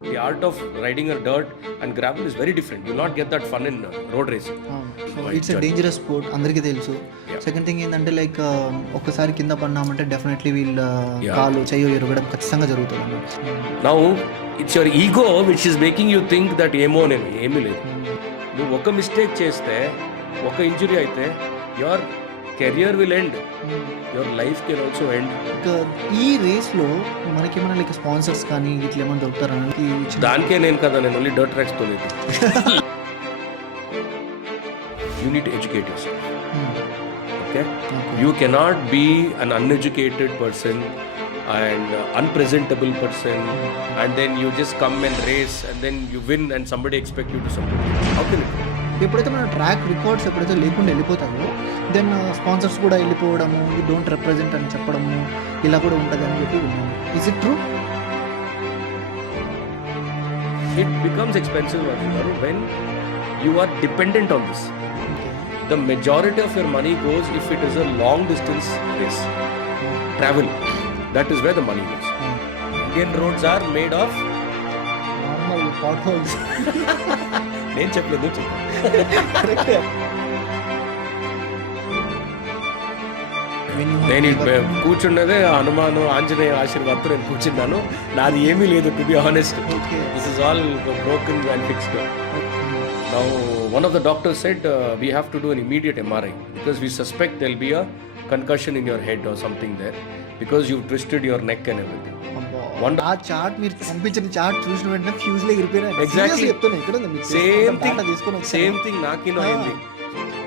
The art of riding a dirt and gravel is very different. You'll not get that fun in road racing. So it's a dangerous sport, అందరికీ తెలుసు. Second thing ఏంటంటే లైక్ ఒక్కసారి కింద పడినామంటే డెఫినెట్లీ వీళ్ళ కాలు చెయ్యి ఎరగడం ఖచ్చితంగా జరుగుతుంది అన్న. Now it's your ego which is making you think that ఏమో నేను ఏమీ లేదు. నువ్వు ఒక మిస్టేక్ చేస్తే, ఒక ఇంజురీ అయితే your career will end, your life can also end. ఈ రేస్లో మనకేమైనా లైక్ స్పాన్సర్స్ కానీ ఇట్లా ఏమైనా దొరుకుతారని? దానికే నేను కదా, నేను ఓన్లీ డర్ట్ ట్రాక్స్ తోలేదు. You need to educate yourself. Okay? You cannot be an uneducated person and unpresentable person and then you just come and race and then you win and somebody expect you to support you. How can it be? ఎప్పుడైతే మన track records ఎప్పుడైతే లేకుండా వెళ్ళిపోతాయో then sponsors కూడా వెళ్ళిపోవడము, you don't represent అని చెప్పడము ఇలా కూడా ఉంటుంది అని చెప్పి విన్నాను. Is it true? It becomes expensive when you are dependent on this. The majority of your money goes if it is a long distance race. Travel. That is where the money goes. Indian roads are made of normal potholes. నేను చెప్పలేదు. నేను కూర్చున్నదే హనుమాను ఆంజనేయ ఆశీర్వాదంతో నేను కూర్చున్నాను. నాది ఏమీ లేదు, to be honest. This is all broken and fixed. Now one of the doctors said we have to do an immediate MRI because we suspect there will be a concussion in your head or something there because you've twisted your neck and everything. ఆ చార్ట్ మీరు పంపించిన చార్ట్ చూసిన వెంటనే ఫ్యూజ్ లో ఎగిరిపోయినా. Exactly. Same thing నాకినో అయింది.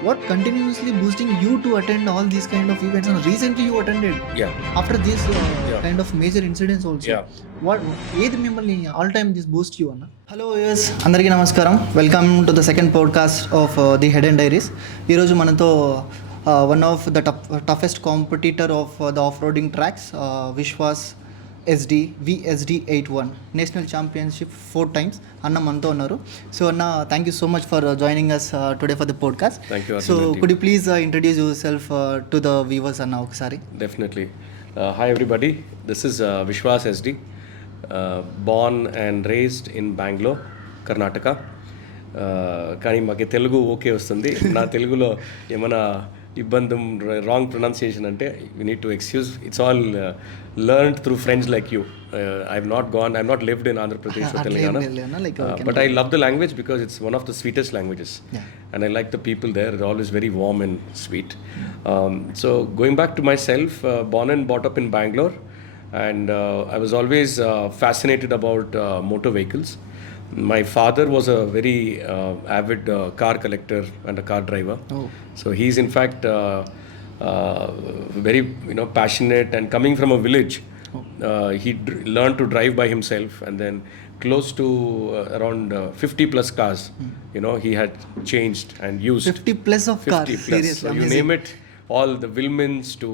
What continuously boosting you to attend all these kind of events, and recently you attended after this kind of major incidents also. What ఏది మిమ్మల్ని all time this boost you అన్న? Hello viewers, అందరికీ నమస్కారం. Welcome to the second podcast of the head and diaries. ఈరోజు మనతో one of the toughest competitor of the off roading tracks, Vishwas SD VSD 81 national championship 4 times అన్న మనతో ఉన్నారు. So అన్న, thank you so much for joining us today for the podcast. So could you please introduce yourself to the viewers అన్న ఒకసారి? Definitely. Hi everybody, this is Vishwas SD, born and raised in Bangalore, Karnataka. కానీ మాకు తెలుగు ఓకే వస్తుంది. నా తెలుగులో ఏమైనా ఇబ్బంది, wrong pronunciation అంటే you need to excuse. It's all learned through friends like you. I have not lived in Andhra Pradesh or Telangana, but I love the language because it's one of the sweetest languages. And I like the people there. They're always very warm and sweet. So going back to myself, born and brought up in Bangalore, and I was always fascinated about motor vehicles. My father was a very avid car collector and a car driver. So he's in fact very passionate, and coming from a village, he learned to drive by himself, and then close to around 50 plus cars he had changed and used. 50 plus of 50 cars, plus. seriously, So you name it, all the Wilmans to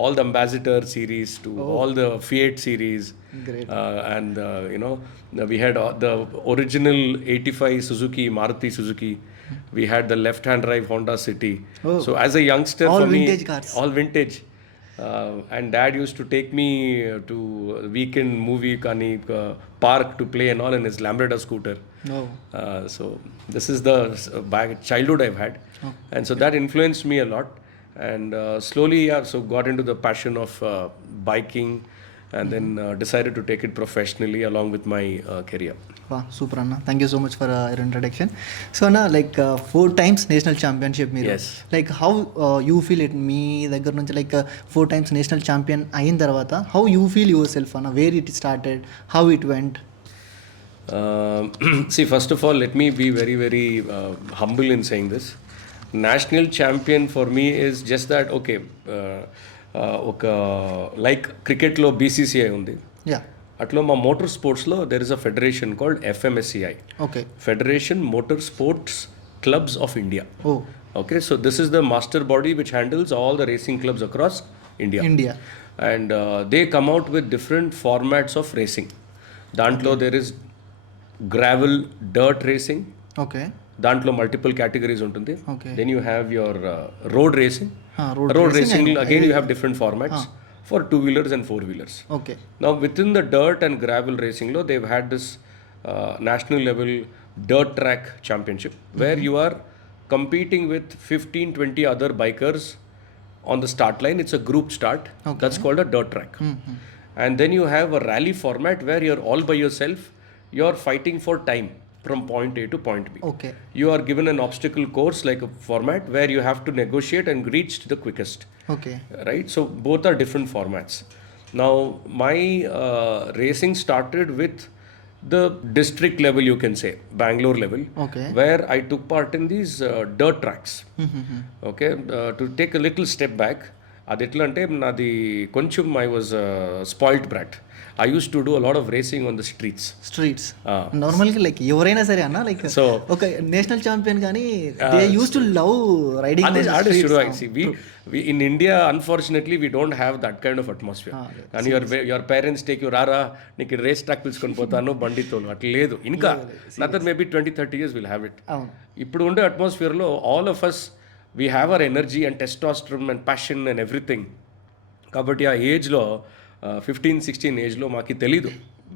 all the Ambassador series to all the Fiat series. Great. And we had the original 85 Suzuki, Maruti Suzuki. We had the left-hand drive Honda City. So as a youngster, all for vintage me, cars. all vintage. And dad used to take me to weekend movie kani park to play and all in his Lambretta scooter. So this is the childhood I've had. And so that influenced me a lot. And slowly so got into the passion of biking, and then decided to take it professionally along with my career. Wow, super అన్న, thank you so much for your introduction. So అన్న, like 4 times national championship మీరు, like how you feel it? మీ దగ్గర నుంచి like 4 times national champion అయిన తర్వాత how you feel yourself అన్న? Where it started, how it went? See, first of all, let me be very, very humble in saying this. National champion for me is just that, okay, ఒక లైక్ క్రికెట్లో BCCI ఉంది, అట్లా మా మోటార్ స్పోర్ట్స్లో there is a federation called FMSCI, federation motor sports clubs of India. Okay, so this is the master body which handles all the racing clubs across India. And they come out with different formats of racing. Dantlo there is gravel dirt racing. దాంట్లో multiple categories ఉంటుంది. Then you have your road racing. Road racing again you have different formats for 2-wheelers and 4-wheelers. Now within the dirt and gravel racing lo they've had this national level dirt track championship, where you are competing with 15-20 other bikers on the start line. It's a group start. That's called a dirt track. And then you have a rally format where you're all by yourself. You're fighting for time from point A to point B. Okay. You are given an obstacle course like a format where you have to negotiate and reach to the quickest. Okay. Right? So both are different formats. Now, my racing started with the district level, you can say, Bangalore level, Okay. where I took part in these dirt tracks. Okay, to take a little step back, అది ఎట్లా అంటే నాది కొంచెం I was spoiled brought. I use to do a lot of racing on the streets నార్మల్గా లైక్ ఎవరైనా సరే అన్న like so ఒక నేషనల్ ఛాంపియన్ కానీ they use to love riding in India, unfortunately, we don't have that kind of atmosphere. And your parents take you, rara నీకు race track పిలుచుకొని పోతాను బండితోను, అట్లా లేదు. ఇంకా another maybe 20-30 years will have it. ఇప్పుడు ఉండే అట్మాస్ఫియర్లో all of us we have our energy and testosterone and passion and everything. కాబట్టి ఆ ఏజ్లో 15-16 ఏజ్లో మాకు తెలీదు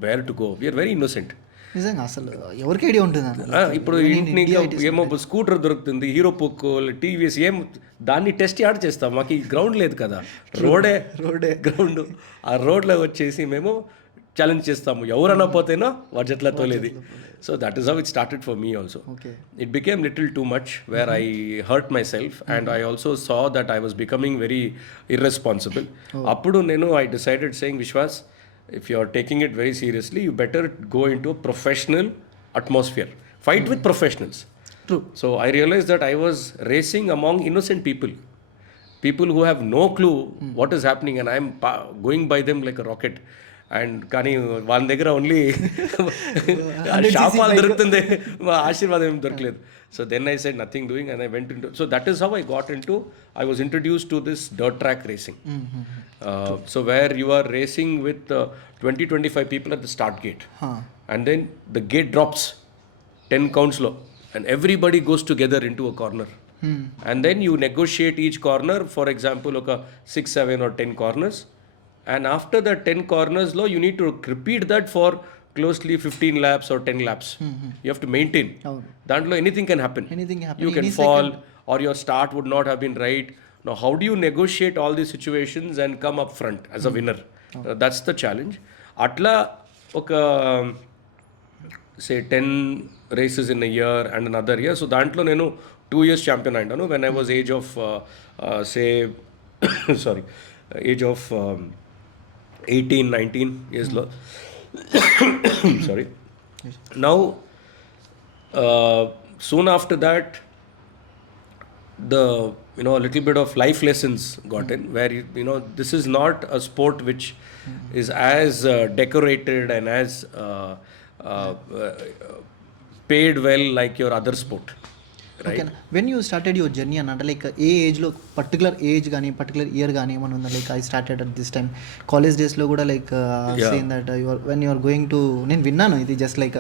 where to go. We're very innocent. నిజంగా అసలు ఎవరికి ఐడియా ఉంటుంది ఇప్పుడు ఇంటికి ఏమో స్కూటర్ దొరుకుతుంది, హీరో పొక్కు, టీవీఎస్, ఏం దాన్ని టెస్ట్ యాడ్ చేస్తాం. మాకు ఈ గ్రౌండ్ లేదు కదా, రోడే గ్రౌండ్. ఆ రోడ్లో వచ్చేసి మేము ఛాలెంజ్ చేస్తాము, ఎవరన్నా పోతేనో వాడి చేతిలో తోలేది. So that is how it started for me also. It became little too much where I hurt myself and I also saw that I was becoming very irresponsible. అప్పుడు నేను I decided saying, Vishwas, if you are taking it very seriously, you better go into a professional atmosphere. Fight with professionals. True. So I realized that I was racing among innocent people who have no clue what is happening, and I am going by them like a rocket. And కానీ వాళ్ళ దగ్గర only షాపాలు దొరుకుతుంది, ఆశీర్వాదం ఏం దొరకలేదు. So then I said nothing doing and I went into. So that is how I got into, I was introduced to this dirt track racing. So where you are racing with 20-25 people at the start gate, and then the gate drops 10 counts-lo, and everybody goes together into a corner. And then you negotiate each corner, for example, okay, 6, 7 or 10 corners. And after that 10 corners low, you need to repeat that for closely 15 laps or 10 laps. You have to maintain. Dantlo anything can happen. You can fall or your start would not have been right. Now how do you negotiate all these situations and come up front as a winner? That's the challenge. Atla oka say 10 races in a year and another year. So dantlo nenu 2 years champion ayindanu when I was age of say sorry, age of 18-19 years low. Sorry. Now soon after that, the a little bit of life lessons got in, where this is not a sport which is as decorated and as paid well like your other sport. Okay. When you started your journey అన్నట్టు like a ఏజ్లో particular age కానీ particular year కానీ ఏమైనా ఉందా? Like I started at this time college డేస్లో కూడా like same that your when you're going to, నేను విన్నాను ఇది జస్ట్ లైక్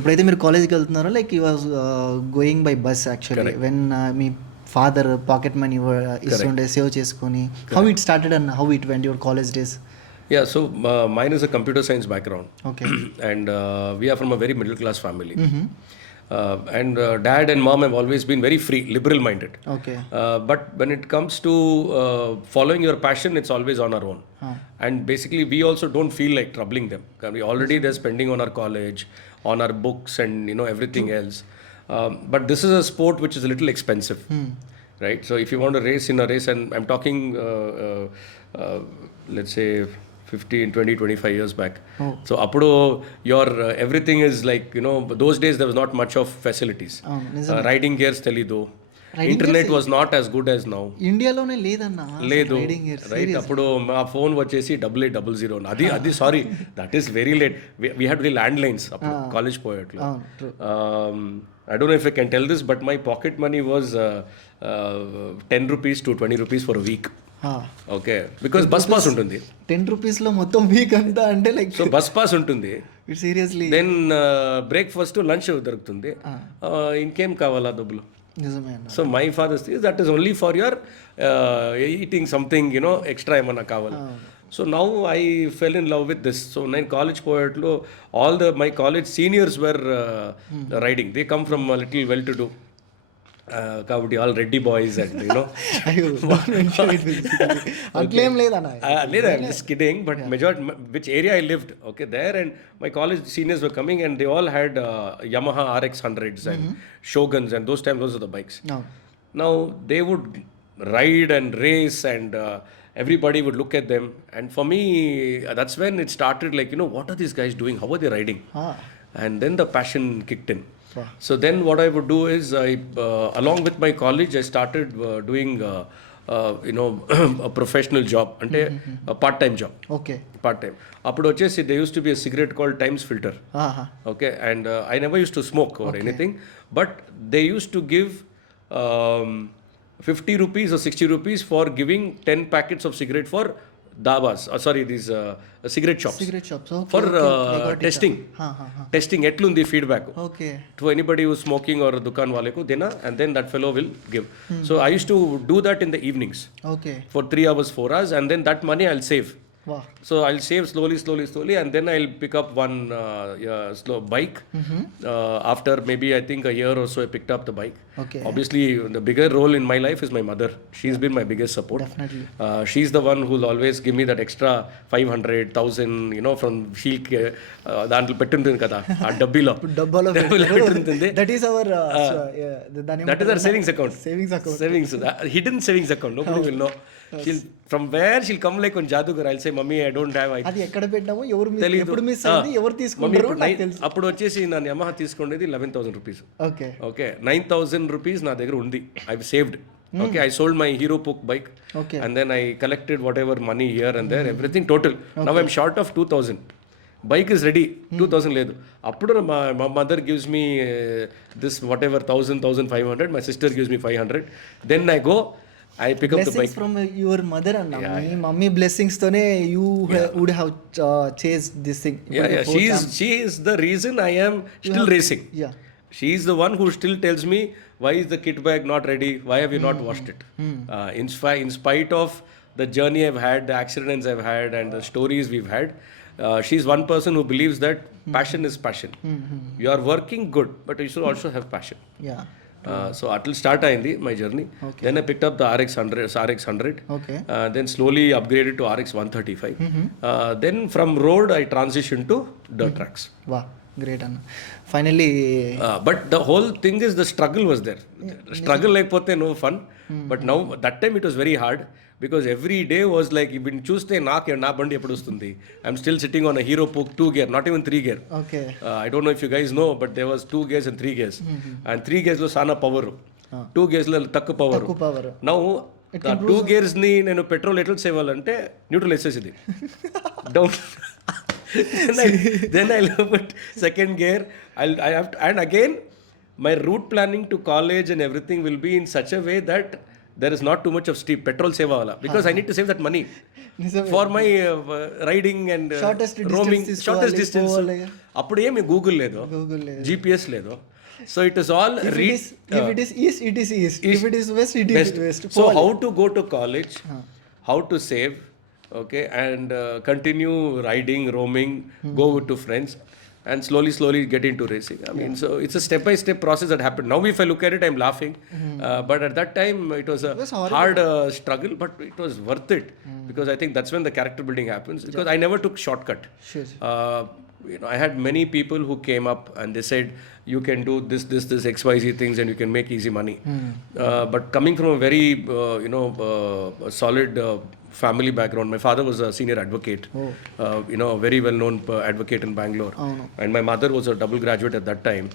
ఎప్పుడైతే మీరు కాలేజ్కి వెళ్తున్నారో like you was going by bus actually, when మీ ఫాదర్ పాకెట్ మనీ ఇస్తుండే సేవ్ చేసుకొని, how it started and how it vent your college days? Yeah, so mine is a computer science background. Okay. And we are from a very middle class family. And dad and mom have always been very free, liberal minded. Okay. But when it comes to following your passion, it's always on our own. And basically we also don't feel like troubling them. Already they're spending on our college, on our books and everything else. But this is a sport which is a little expensive. Right? So if you want to race in a race, and I'm talking let's say 15, 20, 25 years back. So appudu your everything is like those days there was not much of facilities. Riding gears telidu, internet was not as good as now. ఇండియాలోనే లేదన్నా లేదు, రైట్? అప్పుడు మా ఫోన్ వచ్చేసి 8800. అది sorry, that is very late. We had land lines అప్పుడు కాలేజ్ పోయేట్లు. I don't know if I can tell this, but my pocket money was 10 rupees to 20 rupees for a week. Okay, because bus pass ఉంటుంది. 10 రూపీస్లో మొత్తం వీక్ అంతా అంటే like, so bus pass ఉంటుంది, seriously. Then breakfast lunch దొరుకుతుంది, ఇంకేం కావాలా డబ్బులు? నిజమే. So my father that is only for your eating something extra ఏమన్నా కావాలి. So now I fell in love with this. So నేను కాలేజ్ పోయేట్లో all my college seniors were riding. They come from a little well to do. కాబట్టి all Reddy boys and you know అయ్యో అట్లేం లేదన్న. లేదా I'm just kidding but majority which area I lived okay there and my college seniors were coming and they all had Yamaha RX 100s and Shoguns and those are the bikes. Now they would ride and race and everybody would look at them, and for me that's when it started, like, you know, what are these guys doing, how are they riding? And then the passion kicked in. So then what I would do is along with my college I started doing you know a professional job ante a part time job. Okay. Part time appudu vachesi there used to be a cigarette called Times Filter. Okay, and I never used to smoke or anything, but they used to give 50 rupees or 60 rupees for giving 10 packets of cigarette for dabas, these cigarette shops. Okay, For okay. testing. Testing etlundi feedback. Okay. To anybody who's smoking or dukan wale ko dena, and then that fellow will give. So I used to do that in the evenings. Okay. For 3 hours, 4 hours, and then that money I'll save. Wow. So I'll save slowly, and then I'll pick up one slow bike. After maybe I think a year or so, I picked up the bike. Okay. Obviously, the bigger role in my life is my mother. She's been my biggest support. Definitely. She's the one who'll always give me that extra 500, 1,000, you know, from దాంట్లో పెట్టుంటుంది కదా ఆ డబ్బీలో పెట్టుంటుంది. That is our That is our savings account. Savings, hidden savings account. Nobody will know. From where she'll come like on Jadugar. I'll say, mummy, I don't have. అది ఎక్కడ పెట్టామో ఎప్పుడు మిస్ అయింది ఎవరు తీసుకుంటారో నాకు తెలుసు. అప్పుడు వచ్చేసి నా Yamaha తీసుకునేది 11,000 rupees. ఓకే. ఓకే, 9,000 rupees నా దగ్గర ఉంది. I've saved. Okay, I sold my Hero Poke bike. Okay. And then I collected whatever money here and there, everything total. Now I'm short of 2,000. Bike is ready, 2,000 లేదు. అప్పుడు my mother gives me this whatever 1,500. My sister gives me 500. Then I go, I pick up the bike. Blessings from your mother and me mummy blessings తోనే you would have chased this thing. Yeah. She is the reason I am still racing. Yeah. She is the one who still tells me, why is the kit bag not ready? Why have you not washed it? In spite of the journey I've had, the accidents I've had, and the stories we've had, she's one person who believes that passion is passion. You are working good, but you should also have passion. Yeah. So until start ayindi my journey. Okay. Then I picked up the RX 100. Okay. Then slowly upgraded to RX 135. Then from road I transitioned to dirt tracks. Wow, great Anna. Finally. But the whole thing is the struggle was there. Struggle లేకపోతే no fun. But now that time it was very hard. Because every day was like, even చూస్తే నా బండి ఎప్పుడు వస్తుంది. I'm still sitting on a Hero Poke 2 gear, not even 3 gear. Okay. I don't know if you guys know, but there was 2 gears and 3 gears. And 3 gears లో చాలా పవర్, 2 gears లో తక్కువ power. Now 2 gears ని నేను పెట్రోల్ ఎట్లా సేవ్ అవ్వాలంటే న్యూట్రల్ వేసేసింది down. Then I'll put second gear. I have to, and again my route planning to college and everything will be in such a way that there is not too much of steep petrol save avala, because I need to save that money for my riding and roaming, shortest distance. Appudu em Google ledo, GPS ledo, so it is all if it is east, it is east. If it is west, it is west. So how to go to college, how to save, okay, and continue riding, roaming, go to friends, and slowly get into racing. I mean, so it's a step-by-step process that happened. Now if I look at it, I'm laughing. But at that time, it was a hard struggle, but it was worth it. Because I think that's when the character building happens. Because I never took shortcut. Sure. You know, I had many people who came up and they said, you can do this XYZ things and you can make easy money. But coming from a very, solid family background. My father was a senior advocate, a very well-known advocate in Bangalore. And my mother was a double graduate at that time.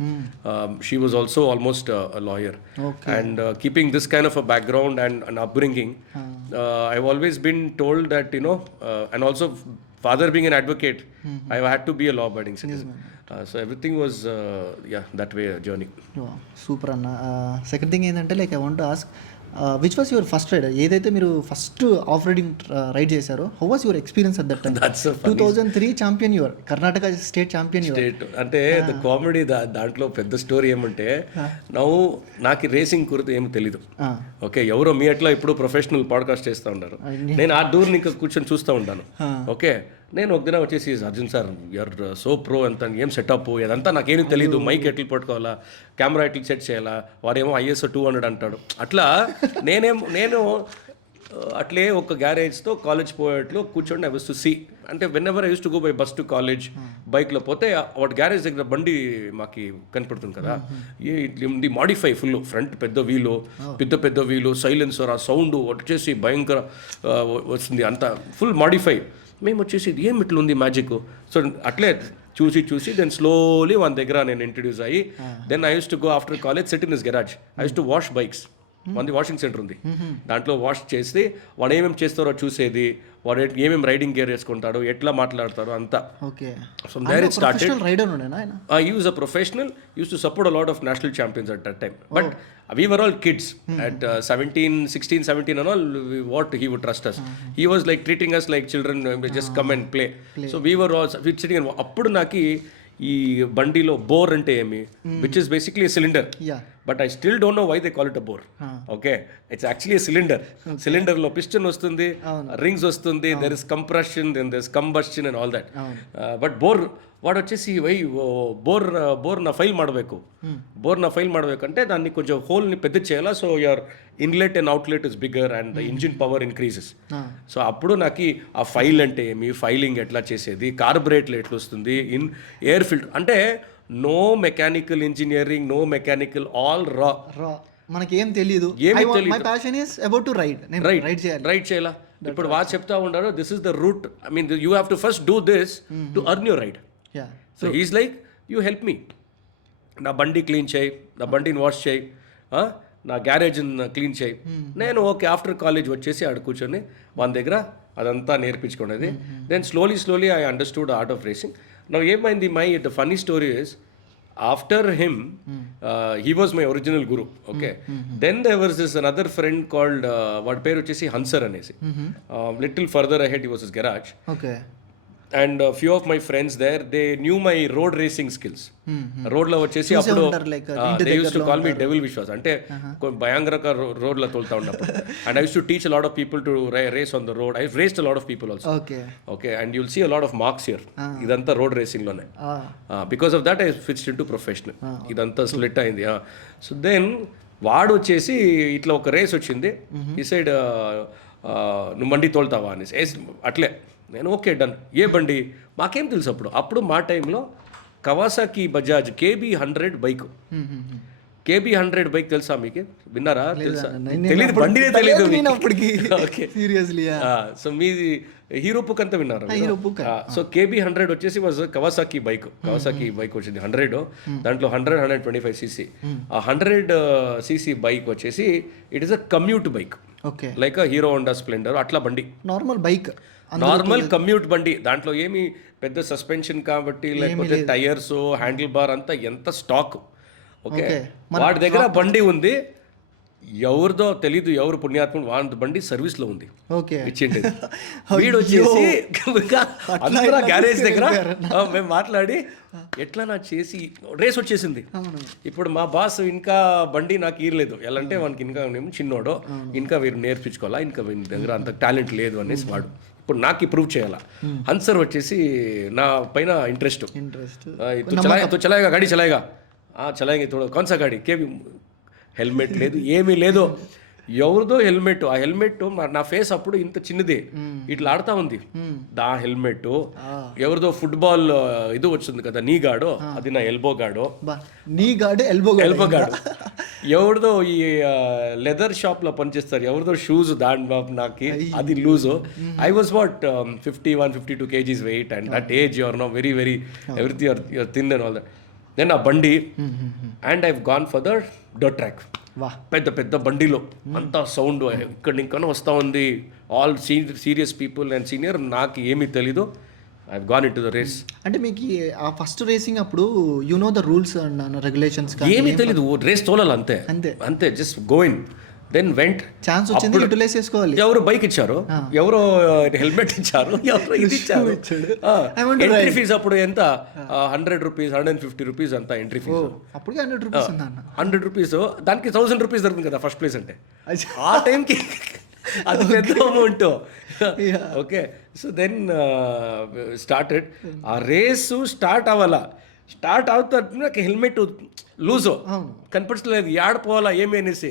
She was also almost a lawyer. Okay. And keeping this kind of a background and an upbringing, I've always been told that, and also father being an advocate, I had to be a law-abiding citizen. So everything was, that way a journey. Wow, super Anna. Second thing ఏంటంటే, like I want to ask, which was your first ride? ఏదైతే మీరు first of riding ride చేశారో, how was your experience at that time? 2003 champion your, Karnataka state champion your. State అంటే the comedy దాంట్లో పెద్ద స్టోరీ ఏమంటే నాకు రేసింగ్ గురించి ఏమి తెలీదు. ఓకే, ఎవరో మీ అట్లా ఇప్పుడు ప్రొఫెషనల్ పాడ్కాస్ట్ చేస్తూ ఉంటారు, నేను ఆ దూరం ఇంకా కూర్చొని చూస్తూ ఉంటాను. ఓకే, నేను ఒక దిన వచ్చేసి Arjun sir you're so pro అంత ఏం సెటప్ ఇదంతా నాకేమీ తెలియదు, మైక్ ఎట్లు పట్టుకోవాలా, కెమెరా ఎట్లు సెట్ చేయాలా, వాడేమో ISO 200 అంటాడు. అట్లా నేను అట్లే ఒక గ్యారేజ్తో కాలేజ్ పోయేట్లో కూర్చోండి. ఐ వాస్ టు సీ, అంటే when ever I use to go by bus to college బైక్లో పోతే వాటి గ్యారేజ్ దగ్గర బండి మాకు కనపడుతుంది కదా, ఇది మాడిఫై ఫుల్ ఫ్రంట్ పెద్ద వీలు సైలెన్సర్, ఆ సౌండ్ వచ్చేసి భయంకర వస్తుంది, అంతా ఫుల్ మాడిఫై. మేము వచ్చేసి ఇది ఏం ఇట్లుంది మ్యాజిక్. సో అట్లే చూసి దెన్ స్లోలీ వన్ దగ్గర నేను ఇంట్రడ్యూస్ అయ్యి, then I use to go after college set in this garage. I use to wash bikes. మనది వాషింగ్ సెంటర్ ఉంది, దాంట్లో వాష్ చేసి వాడు ఏమేమి చేస్తారో చూసేది, వాడు ఏమేమి రైడింగ్ గేర్ వేసుకుంటాడు, ఎట్లా మాట్లాడతాడు అంతా. So there it started. He was a professional, used to support a lot of national champions at that time. But we were all kids at 16, 17 and all. What he would trust us. He was like treating us like children, just come and play. So we were all sitting in. అప్పుడు నాకు ఈ బండిలో bore అంటే ఏమి, which is basically cylinder, but I still don't know why they call it a bore. Okay, it's actually cylinder. సిలిండర్లో piston వస్తుంది, rings వస్తుంది, there is compression, then there is combustion and all that. But bore వాడు వచ్చేసి ಬೋರ್ನ ಫೈಲ್ ಮಾಡಬೇಕು. అంటే దాన్ని కొంచెం హోల్ని పెద్ద చేయాలా, so your inlet and outlet is bigger and the engine power increases. So అప్పుడు నాకు ఆ ఫైల్ అంటే ఏమి, ఫైలింగ్ ఎట్లా చేసేది, కార్బొరేట్లు ఎట్లా వస్తుంది, ఇన్ ఎయిర్ ఫిల్టర్ అంటే no mechanical engineering, no mechanical, all రా. మనకి ఏం తెలియదు. My passion is about to ride. నేను రైడ్ చేయాలా. ఇప్పుడు వాళ్ళు చెప్తా ఉంటారు, this is the route, I mean you have to first do this to earn your ride. So he's like, you help me, నా బండి క్లీన్ చేయి, నా బండిని వాష్ చేయి, నా గ్యారేజ్ని క్లీన్ చేయి. నేను ఓకే, ఆఫ్టర్ కాలేజ్ వచ్చేసి ఆడ కూర్చొని వాళ్ళ దగ్గర అదంతా నేర్పించుకునేది. Then slowly I understood art of racing. నా ఏమైంది, the funny story is, after him he was my original guru. Okay, then there was this another friend called what పేరు వచ్చేసి హన్సర్ అనేసి. Little further ahead he was his garage. Okay, and a few of my friends there, they knew my road racing skills. Road లో వచ్చేసి అప్పుడు they used to call me devil Vishwas, అంటే భయంకరక రోడ్ లో తోలుతా ఉన్నప్పుడు. and I used to teach a lot of people to race on the road. I raced a lot of people also. Okay, and you'll see a lot of marks here. ఇదంతా road racing లోనే. because of that I switched into professional. ఇదంతా స్ప్లిట్ అయింది. So then వాడు వచ్చేసి ఇట్లా ఒక రేస్ వచ్చింది, ఈ సైడ్ నువ్వు బండి తోలుతావా అనేసి. అట్లే నేను ఓకే డన్. ఏ బండి మాకేం తెలుసు అప్పుడు మా టైంలో కవాసాకి Bajaj KB100 bike. KB100 bike తెలుసా మీకు? విన్నారా? తెలుసా? తెలియదు, బండినే తెలియదు. Okay, seriously. సో మీది హీరో పుక్ అంతా విన్నారా? సో KB100 వచ్చేసి వాజ్ కవాసాకి బైక్ వచ్చింది 100. దాంట్లో 125cc. ఆ 100cc బైక్ వచ్చేసి it is a commute bike, like hero Honda Splendor అట్లా బండి. నార్మల్ కమ్యూట్ బండి, దాంట్లో ఏమి పెద్ద సస్పెన్షన్ కాబట్టి, లేకపోతే టైర్స్, హ్యాండిల్ బార్ అంతా ఎంత స్టాక్. ఓకే, వాడి దగ్గర బండి ఉంది, ఎవరిదో తెలీదు, ఎవరు పుణ్యాత్ముడు, వాడి బండి సర్వీస్ లో ఉంది, ఇచ్చిండి. వీడు వచ్చేసి గ్యారేజ్ దగ్గర మేము మాట్లాడి ఎట్లా నా చేసి రేస్ వచ్చేసింది. ఇప్పుడు మా బాస్ ఇంకా బండి నాకు ఇరలేదు, ఎలా అంటే వానికి ఇంకా చిన్నోడో, ఇంకా వీరు నేర్పించుకోవాలా, ఇంకా వీరి దగ్గర అంత టాలెంట్ లేదు అనేసి వాడు ఇప్పుడు నాకు ప్రూవ్ చేయాలా. హన్సర్ వచ్చేసి నా పైన ఇంట్రెస్ట్, చలాయిగా గాడి చలాయిగా తోడు కౌన్సా గాడి కేవి, హెల్మెట్ లేదు, ఏమీ లేదు, ఎవరిదో హెల్మెట్. ఆ హెల్మెట్ నా ఫేస్ అప్పుడు ఇంత చిన్నది, ఇట్లా ఆడుతా ఉంది. దా హెల్మెట్ ఎవరిదో ఫుట్బాల్ ఇది వచ్చింది కదా, నీ గాడో, అది నా ఎల్బో గాడో. ఎవరిదో ఈ లెదర్ షాప్ లో పనిచేస్తారు, ఎవరిదో షూస్ దాని నాకు అది loose. I was what 51-52 kgs weight, and that age your no very everything your thin and all that. Then ఆ బండి, and I've gone for the dirt track. పెద్ద బండిలో అంతా సౌండ్ ఇక్కడ ఇంకా వస్తూ ఉంది, all serious people and senior. నాకు ఏమీ తెలీదు, I have gone into the race. అంటే మీకు ఆ ఫస్ట్ రేసింగ్ అప్పుడు you know the rules and regulations ఏమీ తెలీదు, రేస్ తోలాలి అంతే, just goin. Then went. Chance వచ్చింది, యూటిలైజ్ చేసుకోవాలి. ఎవరు బైక్ ఇచ్చారు, ఎవరో హెల్మెట్ ఇచ్చారు, ఎవరో ఇది ఇచ్చారు. ఎంట్రీ ఫీజు అప్పుడు ఎంత, 100 రూపీస్, 150 రూపీస్ అంతా ఎంట్రీ ఫీజు. అప్పటికే 100 రూపీస్ 100 రూపీస్, దానికి 1000 రూపీస్ దొరుకుతుంది కదా ఫస్ట్ ప్లేస్ అంటే. ఆ టైంకి అది పెద్ద amount. Okay, so then started. ఆ రేసు స్టార్ట్ అవ్వాలా, స్టార్ట్ అవుతాడు నాకు హెల్మెట్ లూజో కనిపించలేదు, ఏడపోవాలా ఏమి అనేసి.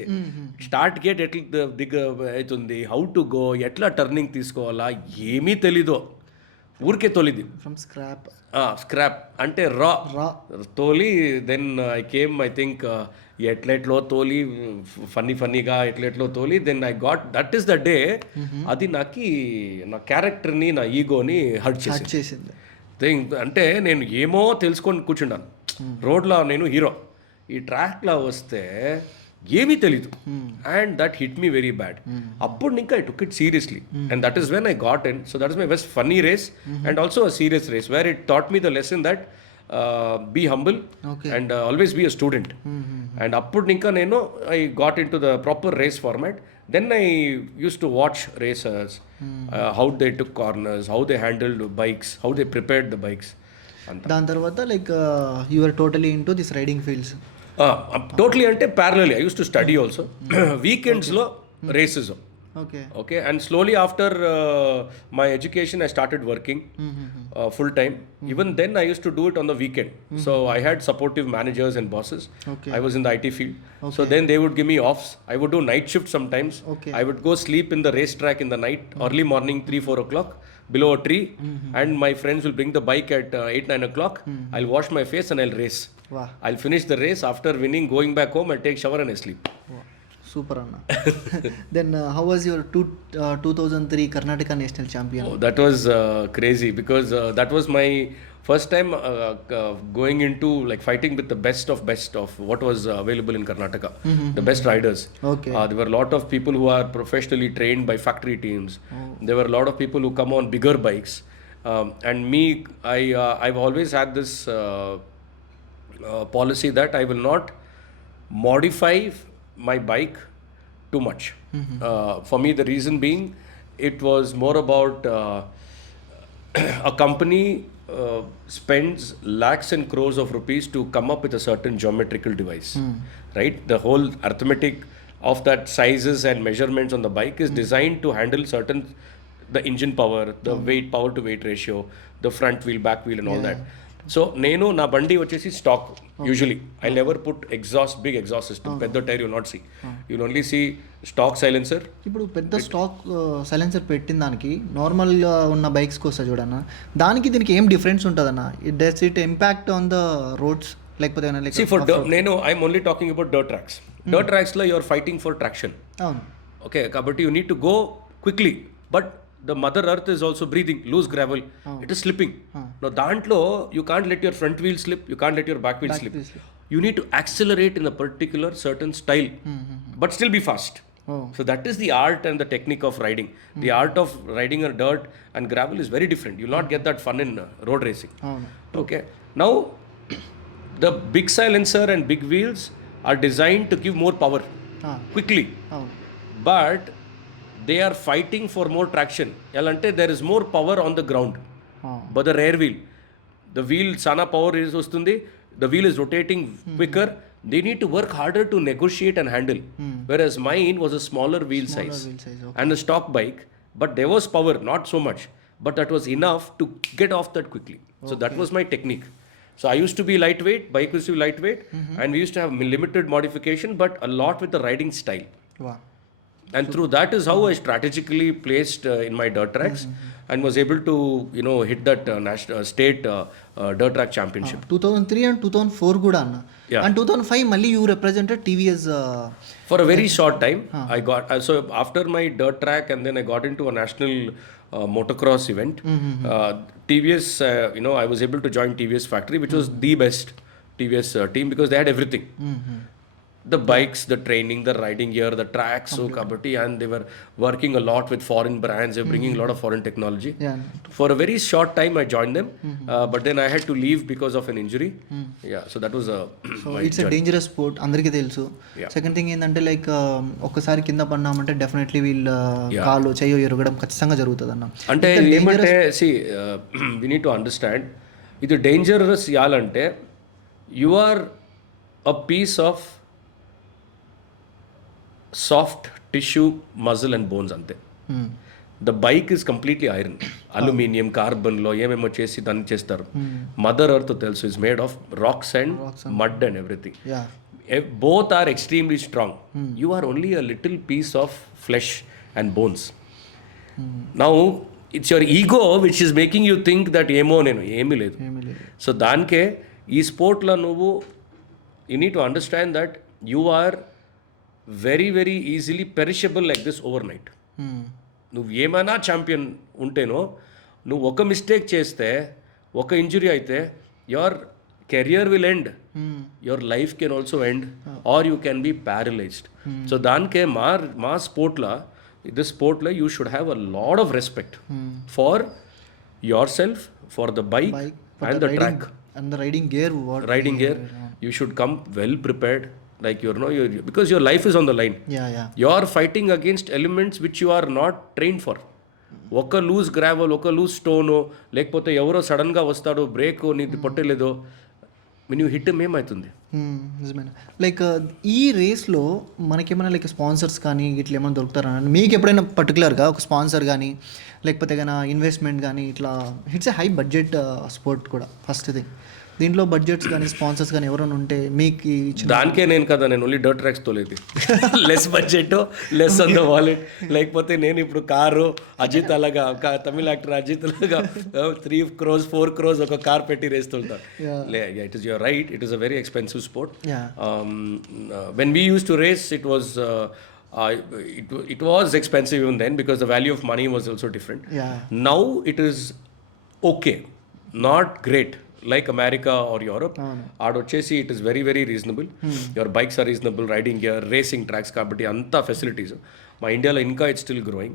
స్టార్ట్ గేట్ ఎట్లా దిగ అవుతుంది, హౌ టు గో, ఎట్లా టర్నింగ్ తీసుకోవాలా ఏమీ తెలీదు, ఊరికే తోలిది ఫ్రమ్ స్క్రాప్. స్క్రాప్ అంటే రా తోలి. Then I came, I think ఎట్లెట్లో తోలి, ఫన్నీగా ఎట్లెట్లో తోలి. Then I got, that is the day. అది నాకు నా క్యారెక్టర్ని, నా ఈగోని హర్ట్ చేసింది. అంటే నేను ఏమో తెలుసుకొని కూర్చున్నాను రోడ్లో, నేను హీరో. ఈ ట్రాక్లో వస్తే ఏమీ తెలీదు, and that hit me very bad. అప్పుడు ఇంకా I took it seriously, and that is when I got in. So that is my best funny race and also a serious race where it taught me the lesson that be humble and always be a student. And అప్పుడు ఇంకా నేను I got in to the proper race format. Then I used to watch racers, how they took corners, how they handled bikes, how they prepared the bikes. దాని తర్వాత like you are totally into this riding fields. Totally అంటే parallelly I used to study also. Weekends లో races. Okay, and slowly after my education I started working full time. Even then I used to do it on the weekend. So I had supportive managers and bosses. I was in the IT field. So then they would give me offs. I would do night shift sometimes. I would go sleep in the racetrack in the night, early morning 3-4 o'clock below a tree, and my friends will bring the bike at 8-9 o'clock. I'll wash my face and I'll race. I'll finish the race. After winning, going back home, I'll take shower and I sleep. Super Anna. Then how was your 2003 Karnataka national champion? That was crazy because that was my first time going into like fighting with the best of what was available in Karnataka. The best riders. There were a lot of people who are professionally trained by factory teams. There were a lot of people who come on bigger bikes. And me, I've always had this policy that I will not modify my bike too much. For me, the reason being, it was more about a company spends lakhs and crores of rupees to come up with a certain geometrical device, right? The whole arithmetic of that sizes and measurements on the bike is designed to handle certain, the engine power, the weight, power to weight ratio, the front wheel, back wheel and all that. సో నేను నా బండి వచ్చేసి stock usually I never put exhaust, big exhaust system, పెద్ద tyre you not see, you only see stock silencer. ఇప్పుడు పెద్ద stock silencer పెట్టిన దానికి నార్మల్గా ఉన్న బైక్స్కి వస్తా చూడన్న, దానికి దీనికి ఏం డిఫరెన్స్ ఉంటుందన్న? Does it impact on the roads లేకపోతే? సీ ఫర్ నేను I'm only talking about dirt tracks. Dirt ట్రాక్స్లో యూఆర్ ఫైటింగ్ ఫర్ ట్రాక్షన్. అవును, ఓకే, కాబట్టి you need to go quickly, but the mother earth is also breathing loose gravel. It is slipping. Now dantlo you can't let your front wheel slip, you can't let your back wheel slip. You need to accelerate in a particular certain style, but still be fast. So that is the art and the technique of riding. The art of riding a dirt and gravel is very different. You'll not get that fun in road racing. Okay, now the big silencer and big wheels are designed to give more power quickly, but they are fighting for more traction. Elante there is more power on the ground, but the rear wheel, the wheel sana power is ostundi, the wheel is rotating quicker. They need to work harder to negotiate and handle. Whereas mine was a smaller wheel size. And a stock bike, but there was power, not so much, but that was enough to get off that quickly. So that was my technique. So I used to be lightweight, bike used to be lightweight, and we used to have limited modification, but a lot with the riding style. And through that is how I strategically placed in my dirt tracks and was able to, you know, hit that national state dirt track championship. 2003 and 2004 kuda anna. And 2005 malli you represented TVS for a very short time. I got so after my dirt track, and then I got into a national motocross event. TVS, you know, I was able to join TVS factory, which was the best TVS team because they had everything. the bikes, the training, the riding gear, the tracks, so kabatti, and they were working a lot with foreign brands. They're bringing a lot of foreign technology. Yeah. For a very short time, I joined them, but then I had to leave because of an injury. Yeah, so that was a. So it's a dangerous sport, అందరికీ తెలుసు. Second thing ఏంటంటే లైక్ ఒక్కసారి కింద పడినామంటే డెఫినెట్లీ వీళ్ళు కాలు చెయ్యో ఎరగడం ఖచ్చితంగా జరుగుతుంది అన్న. అంటే ఏమంటే వి నీడ్ టు అండర్స్టాండ్, ఇది డేంజరస్ యాలంటే you are a piece of soft tissue, muscle and bones అంతే. The bike is completely iron, aluminium, కార్బన్లో ఏమేమో చేసి దాన్ని చేస్తారు. మదర్ ఎర్త్ తెలుసు is made of rocks and mud and everything. Both are extremely strong. You are only a little piece of flesh and bones. Now it's your ego which is making you think that ఏమో నేను ఏమీ లేదు. So దానికే ఈ స్పోర్ట్లో నువ్వు you need to understand that you are very very easily perishable like this overnight. నువ్వు ఏమైనా ఛాంపియన్ ఉంటేనో, నువ్వు ఒక మిస్టేక్ చేస్తే, ఒక ఇంజురీ అయితే your career will end, your life can also end, or you can be paralysed. So దానికే మా స్పోర్ట్లో, దిస్ స్పోర్ట్లో you should have a lot of respect for yourself, for the bike and the track and the riding gear. You should come well prepared, like because your life is on the line. You are fighting against elements which you are not trained for. ఒక loose gravel, ఒక loose stone, లేకపోతే ఎవరో సడన్గా వస్తాడో, బ్రేక్ నీది పొట్టలేదో, when you hit him ఏమవుతుంది? నిజమేనా. లైక్ ఈ రేస్లో మనకేమైనా లైక్ స్పాన్సర్స్ కానీ ఇట్లా ఏమైనా దొరుకుతారా? మీకు ఎప్పుడైనా పర్టికులర్గా ఒక స్పాన్సర్ కానీ లేకపోతే కానీ ఇన్వెస్ట్మెంట్ కానీ ఇట్లా, it's a high budget sport కూడా ఫస్ట్ థింగ్. దీంట్లో బడ్జెట్స్ కానీ స్పాన్సర్స్ కానీ ఎవరైనా ఉంటే మీకు దానికే నేను ఓన్లీ డర్ట్ ట్రాక్స్ తోలేదు. Less budget, less on the wallet. లేకపోతే నేను ఇప్పుడు కారు అజిత్ అలాగా, తమిళ యాక్టర్ అజిత్ లాగా 3 crores 4 crores ఒక కార్ పెట్టి రేస్తుంటాను. It is your right, it is a very expensive sport. When we use to race it was expensive even then because the value of money was also different. Now it is okay, not great like America or Europe. Adochesi it is very very reasonable. Your bikes are reasonable, riding gear, racing tracks kabatti anta facilities. My India la inka it's still growing.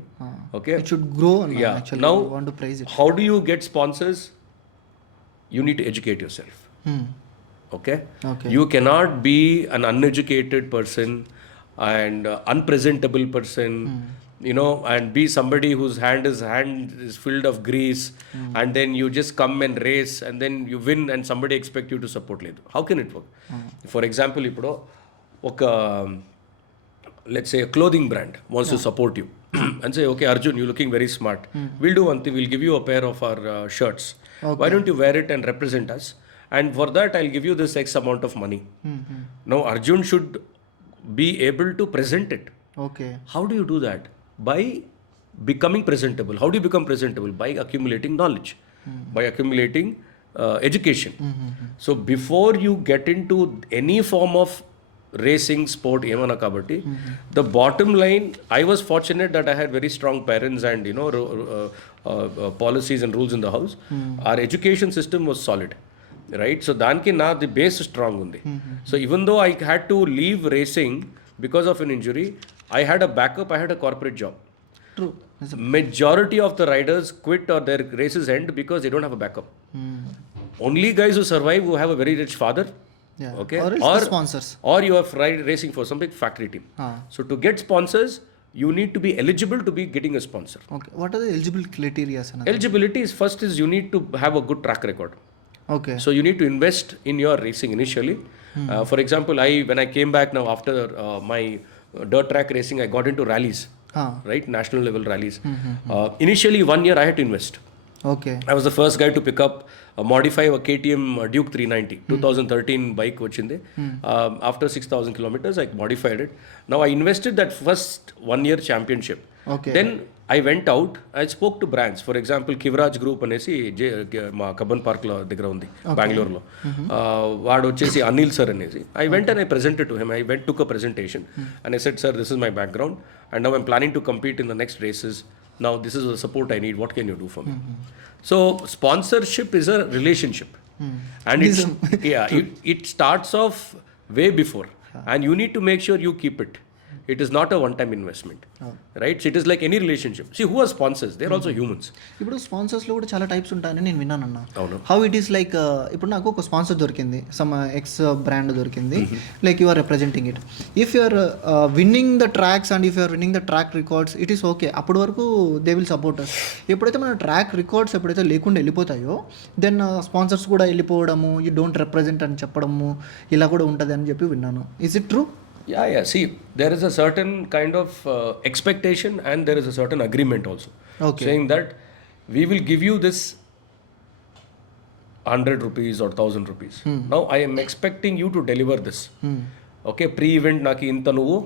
Okay, it should grow. Actually, now I want to praise it. How do you get sponsors? You need to educate yourself. Okay, you cannot be an uneducated person and unpresentable person, and be somebody whose hand is filled of grease, and then you just come and race and then you win and somebody expect you to support ledu. How can it work? For example, ipudo oka, let's say a clothing brand wants to support you and say, okay Arjun, you're looking very smart, we'll do one thing, we'll give you a pair of our shirts. Why don't you wear it and represent us, and for that I'll give you this X amount of money. Now Arjun should be able to present it. Okay, how do you do that? By becoming presentable. How do you become presentable? By accumulating knowledge, by accumulating education. So before you get into any form of racing sport, emana kabatti, the bottom line, I was fortunate that I had very strong parents and policies and rules in the house. Our education system was solid, right? So danki na the base strong undi. So even though I had to leave racing because of an injury, I had a backup, I had a corporate job. True. Majority of the riders quit or their races end because they don't have a backup. Only guys who survive who have a very rich father, okay, or sponsors, or you are racing for some big factory team. So to get sponsors, you need to be eligible to be getting a sponsor. Okay, what are the eligible criteria? Eligibility is, first is you need to have a good track record. Okay, so you need to invest in your racing initially. For example, when I came back now after my dirt track racing, I got into rallies, right, national level rallies. Initially 1 year I had to invest. Okay, I was the first guy to pick up modify a KTM Duke 390 2013 bike vachindi. After 6,000 kilometers I modified it. Now I invested that first 1 year championship. Okay, then I went out, I spoke to brands. For example, Kivraj Group anesi ma Kabban Park lo digara undi, Bangalore lo. Vaadu vachesi Anil sir anesi. I went and I presented to him. I took a presentation and I said, sir, this is my background and now I'm planning to compete in the next races. Now this is the support I need. What can you do for me? So sponsorship is a relationship, and it starts off way before. and you need to make sure you keep it. It is not a one-time investment, right? So it is like any relationship. See, who are sponsors? They're also humans. ఇప్పుడు స్పాన్సర్స్లో కూడా చాలా టైప్స్ ఉంటాయని నేను విన్నానన్న. అవును. How it is like ఇప్పుడు నాకు ఒక స్పాన్సర్ దొరికింది, సమ్ ఎక్స్ బ్రాండ్ దొరికింది, like you are representing it. If you are winning the tracks and if you are winning the track records, it is okay, అప్పటి వరకు దే విల్ సపోర్ట్ అస్. ఎప్పుడైతే మన track records ఎప్పుడైతే లేకుండా వెళ్ళిపోతాయో, then sponsors కూడా వెళ్ళిపోవడము, యూ డోంట్ రిప్రజెంట్ అని చెప్పడము, ఇలా కూడా ఉంటుంది అని చెప్పి విన్నాను. Is it true? Yeah. See, there is a certain kind of expectation and there is a certain agreement also. Okay. Saying that we will give you this 100 rupees or 1000 rupees. Now, I am expecting you to deliver this. Okay, pre-event naki inta nuvu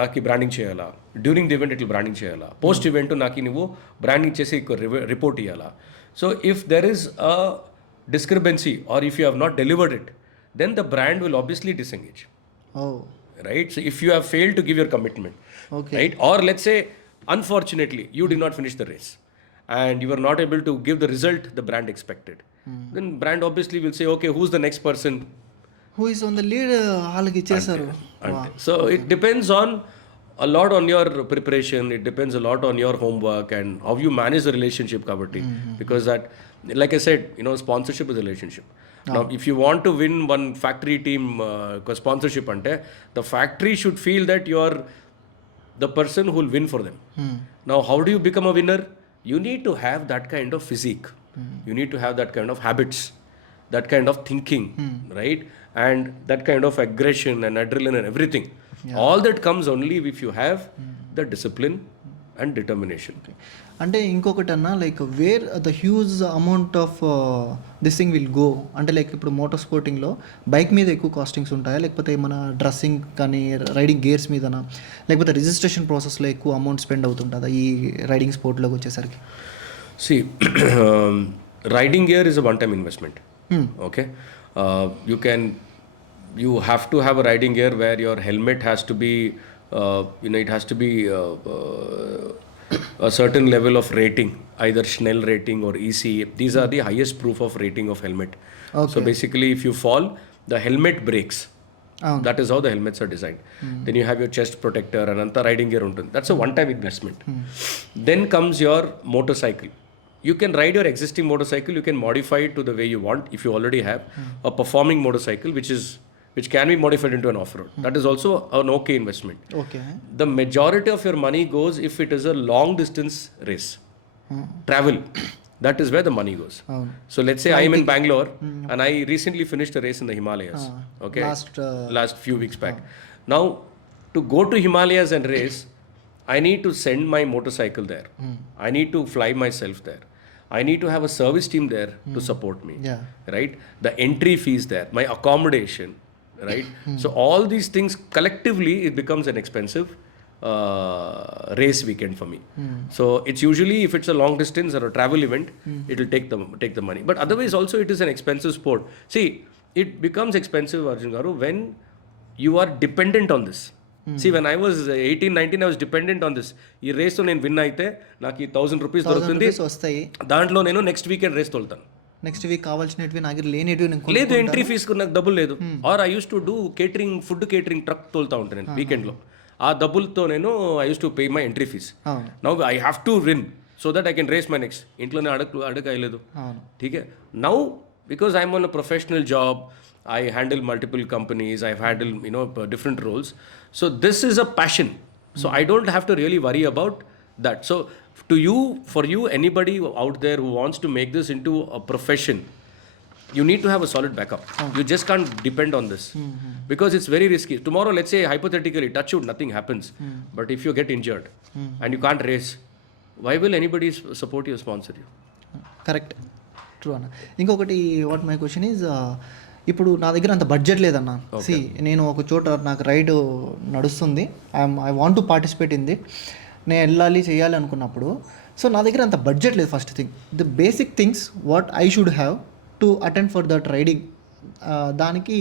naki branding cheyala. During the event, it will branding cheyala. Post-event naki nuvu branding chesi report iyala. So, if there is a discrepancy or if you have not delivered it, then the brand will obviously disengage. Oh. Right? So if you have failed to give your commitment, Okay. right? Or let's say, unfortunately, you did not finish the race and you were not able to give the result the brand expected, then brand obviously will say, okay, who's the next person? Who is on the lead వాళ్ళకి ఇచ్చేస్తారు. So it depends on a lot on your preparation. It depends a lot on your homework and how you manage the relationship, kabatti. Because that, like I said, sponsorship is a relationship. Now, if you want to win one factory team sponsorship, the factory should feel that you are the person who will win for them. Now, how do you become a winner? You need to have that kind of physique. You need to have that kind of habits, that kind of thinking, right? And that kind of aggression and adrenaline and everything. All that comes only if you have the discipline and determination. అంటే ఇంకొకటి అన్న, like where the huge amount of this thing will go అంటే, లైక్ ఇప్పుడు మోటార్ స్పోర్టింగ్లో బైక్ మీద ఎక్కువ కాస్టింగ్స్ ఉంటాయా, లేకపోతే మన డ్రెస్సింగ్ కానీ రైడింగ్ గేర్స్ మీదనా, లేకపోతే రిజిస్ట్రేషన్ ప్రాసెస్లో ఎక్కువ అమౌంట్ స్పెండ్ అవుతుంటుందా ఈ రైడింగ్ స్పోర్ట్లోకి వచ్చేసరికి? See, riding gear is a one-time investment. Okay, you have to have a riding gear where your helmet has to be, it has to be a certain level of rating, either Schnell rating or EC. These are the highest proof of rating of helmet. Okay. So basically, if you fall, the helmet breaks. That is how the helmets are designed. Then you have your chest protector and anta riding gear ఉంటుంది. That's a one-time investment. Then comes your motorcycle. You can ride your existing motorcycle. You can modify it to the way you want. If you already have a performing motorcycle, which can be modified into an off-road. That is also an okay investment. Okay. The majority of your money goes if it is a long distance race. Travel. That is where the money goes. So let's say I am in Bangalore and I recently finished a race in the Himalayas. Okay. Last few weeks back. Now, to go to Himalayas and race, I need to send my motorcycle there. I need to fly myself there. I need to have a service team there to support me. Yeah. Right? The entry fees there, my accommodation. Right? So all these things collectively, it becomes an expensive race weekend for me. So it's usually, if it's a long distance or a travel event, it will take the money. But otherwise also it is an expensive sport. See, it becomes expensive, Arjun Garu, when you are dependent on this. See, when I was 18, 19, I was dependent on this. ఈ రేస్తో నేను విన్ అయితే నాకు ఈ 1000 రూపీస్ దొరుకుతుంది, వస్తాయి, దాంట్లో నేను నెక్స్ట్ వీకెండ్ రేస్ తోలుతాను. నెక్స్ట్ వీక్ కావాల్సినవి నాకు లేనివి లేదు, ఎంట్రీ ఫీజు నాకు డబ్బులు లేదు. Or I use to do catering, food catering truck తోలుతా ఉంటాను నేను వీకెండ్లో. ఆ డబ్బులతో నేను I use to pay my entry fee. Now I have to win so that I can race my next. ఇంట్లోనే అడగలేదు. ఠీకే. Now because I'm on a professional job, I handle multiple companies, I've handled different roles. So this is a passion. So I don't have to really worry about that. So for you, anybody out there who wants to make this into a profession, you need to have a solid backup. You just can't depend on this because it's very risky. Tomorrow, let's say hypothetically, touch wood, nothing happens. But if you get injured and you can't race, why will anybody support you or sponsor you? Correct. True అన్న. ఇంకొకటి what my question is, ఇప్పుడు నా దగ్గర అంత బడ్జెట్ లేదన్న. సి, నేను ఒక చోట నాకు రైడ్ నడుస్తుంది, I want to participate in the, నేను వెళ్ళాలి చేయాలి అనుకున్నప్పుడు, సో నా దగ్గర అంత బడ్జెట్ లేదు. First thing, the basic things what I should have to attend for that riding, దానికి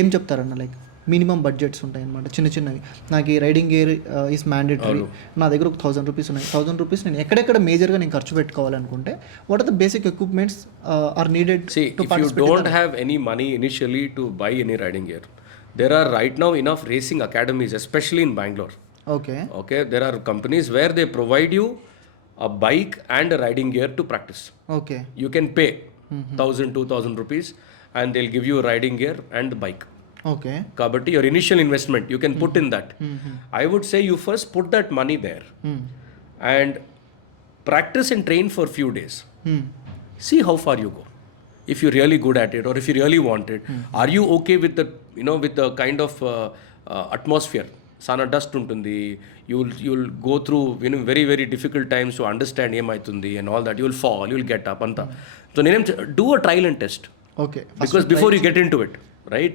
ఏం చెప్తారన్న? లైక్ మినిమం బడ్జెట్స్ ఉంటాయి అనమాట, చిన్న చిన్నవి. నాకు ఈ రైడింగ్ గేర్ ఈస్ మ్యాండేటరీ, నా దగ్గర ఒక 1000 రూపీస్ ఉన్నాయి. 1000 రూపీస్ నేను ఎక్కడెక్కడ మేజర్గా నేను ఖర్చు పెట్టుకోవాలనుకుంటే, what are the basic equipments are needed? See, if you don't have any money initially to buy any riding gear, there are right now enough racing academies, especially in Bangalore. Okay Okay, there are companies where they provide you a bike and a riding gear to practice. Okay You can pay 1,000-2,000 rupees and they'll give you riding gear and the bike. Okay Kabatti, your initial investment you can put in that. I would say you first put that money there and practice and train for few days. See how far you go. If you're really good at it or if you really want it, are you okay with the with the kind of atmosphere? Sana dust untundi. You'll go through very very difficult times to understand emaitundi and all that. You'll fall, you'll get up anta. So do a trial and test. Okay Because before you get into it, right?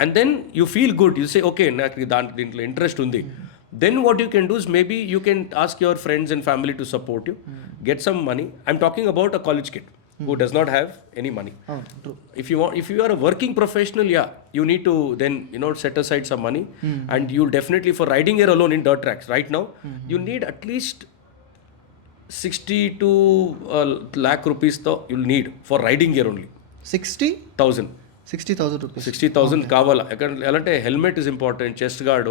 And then you feel good. You say, okay, నాకు దీంట్లో ఇంట్రెస్ట్ ఉంది. Then what you can do is maybe you can ask your friends and family to support you, get some money. I'm talking about a college kid who does not have any money. True If you are a working professional, yeah, you need to then set aside some money, and you'll definitely, for riding here alone in dirt tracks right now, you need at least 60 to lakh rupees though you'll need for riding here only. 60,000 60,000 rupees 60,000 కావాలా ఎలాంటే helmet is important, chest guard,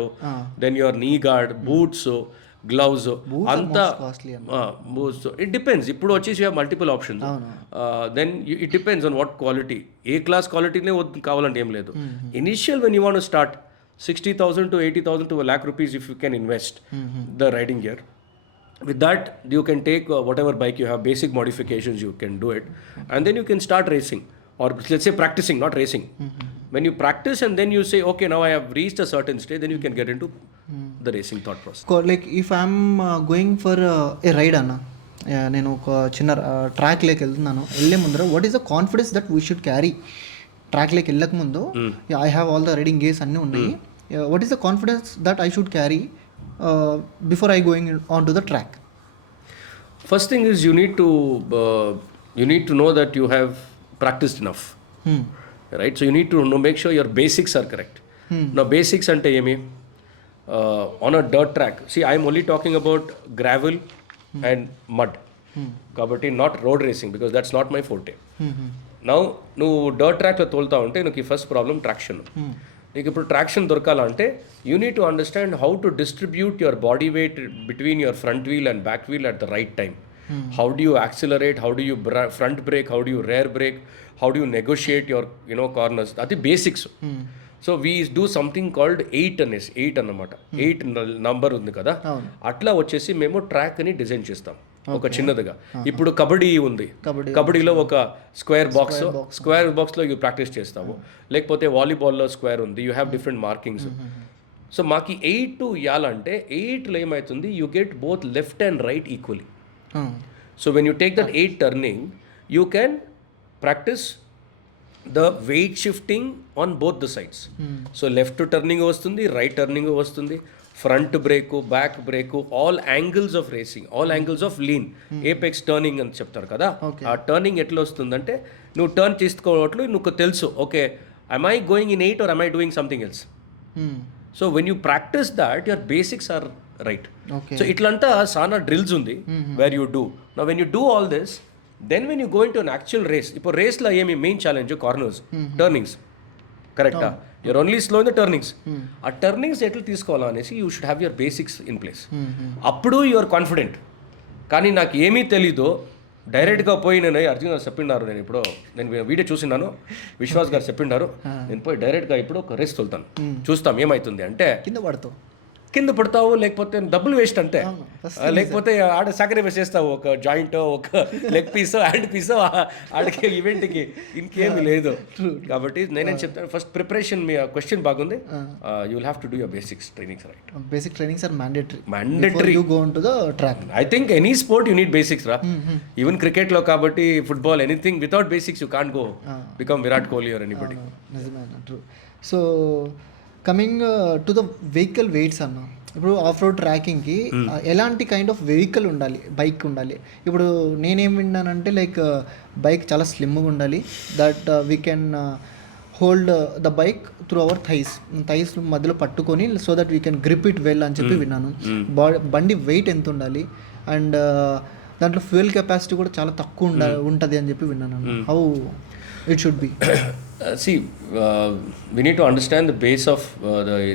then your knee guard, boots, gloves, అంతా costly boots. It depends. ఇప్పుడు వచ్చేసి you have multiple options. Then it depends on what quality. A class క్వాలిటీనే కావాలంటే ఏం లేదు. Initial when you want start 60,000 to 80,000 to a lakh rupees if you can invest the riding gear. With that you can take whatever bike you have, basic modifications you can do it, and then you can start racing, or let's say practicing, not racing. When you practice and then you say, okay, now I have reached a certain stage, then you can get into the racing thought process. Like if I'm going for a ride అన్న, నేను ఒక చిన్న track లేక్ వెళ్తున్నాను, వెళ్ళే ముందర what is the confidence that we should carry? Track లేక్ వెళ్ళక ముందు I have all the riding gears అన్నీ ఉన్నాయి. What is the confidence that I should carry before I going on to the track? First thing is you need to know that you have practiced enough, right? So you need to make sure your basics are correct. Now basics ante emi on a dirt track, see I am only talking about gravel and mud, kabatti not road racing, because that's not my forte. Now nu dirt track lo tolta unte nuki first problem traction. నీకు ఇప్పుడు traction దొరకాలంటే you need to understand how to distribute your body weight between your front wheel and back wheel at the right time. How do you accelerate, how do you front brake, how do you rear brake, how do you negotiate your corners. అది basics. So we do something called 8 అన్నమాట. 8 నంబర్ ఉంది కదా, అట్లా వచ్చేసి మేము ట్రాక్ని డిజైన్ చేస్తాం ఒక చిన్నదిగా. ఇప్పుడు కబడ్డీ ఉంది, కబడ్డీలో ఒక స్క్వేర్ బాక్స్లో యూ ప్రాక్టీస్ చేస్తాము. లేకపోతే వాలీబాల్లో స్క్వేర్ ఉంది, you have different markings. So మాకు 8 ఇవ్వాలంటే 8లో ఏమవుతుంది, you get both left and right equally. So when you take that 8 turning you can practice the weight shifting on both the sides. So left turning vasthundi, right turning vasthundi, front brake, back brake, all angles of racing, all angles of lean, apex turning అని చెప్తారు కదా. ఆ టర్నింగ్ ఎట్లా వస్తుందంటే నువ్వు టర్న్ చేసుకోవట్లు నువ్వు తెలుసు, okay am I going in 8 or am I doing something else? So when you practice that, your basics are right. So itlanta sana drills undi where you do. Now when you do all this, then when you go into an actual race, ipo race la emi main challenge corners, turnings, correct? You're only slow in the turnings. A turnings etla తీసుకోవాలా అనేసి you should have your basics in place. అప్పుడు you are confident. కానీ నాకు ఏమీ తెలీదో డైరెక్ట్గా పోయి నేను అర్జున్ గారు చెప్పిండారు, నేను వీడియో చూసినాను, విశ్వాస్ గారు చెప్పిండారు, నేను పోయి డైరెక్ట్గా ఇప్పుడు ఒక రేస్ తోలుతాను, చూస్తాం ఏమవుతుంది అంటే కింద పడతావు, లేకపోతే డబ్బులు వేస్ట్ అంతే, లేకపోతే ఆడ సాక్రిఫైస్ చేస్తావు, ఒక జాయింట్, ఒక లెగ్ పీసో, హ్యాండ్ పీసో ఆడికి ఈవెంట్కి, ఇంకేమి లేదు. కాబట్టి నేనేం చెప్తాను, ఫస్ట్ ప్రిపరేషన్. మీ క్వశ్చన్ బాగుంది. You will have to do your basics trainings, right? Basic trainings are mandatory. You go on to the track. I think any sport you need basics రా. ఈవెన్ క్రికెట్లో కాబట్టి, football, anything without basics you can't go become Virat Kohli or anybody. True. So coming to the vehicle weights అన్న, ఇప్పుడు off road ట్రాకింగ్కి ఎలాంటి kind of vehicle ఉండాలి, bike ఉండాలి? ఇప్పుడు నేనేం విన్నానంటే లైక్ బైక్ చాలా స్లిమ్గా ఉండాలి, that we can hold the bike through our thighs మధ్యలో పట్టుకొని, so that we can grip it well అని చెప్పి విన్నాను. బండి వెయిట్ ఎంత ఉండాలి, అండ్ దాంట్లో ఫ్యూయల్ కెపాసిటీ కూడా చాలా తక్కువ ఉంటుంది అని చెప్పి విన్నాను. How it should be? See, we need to understand the base of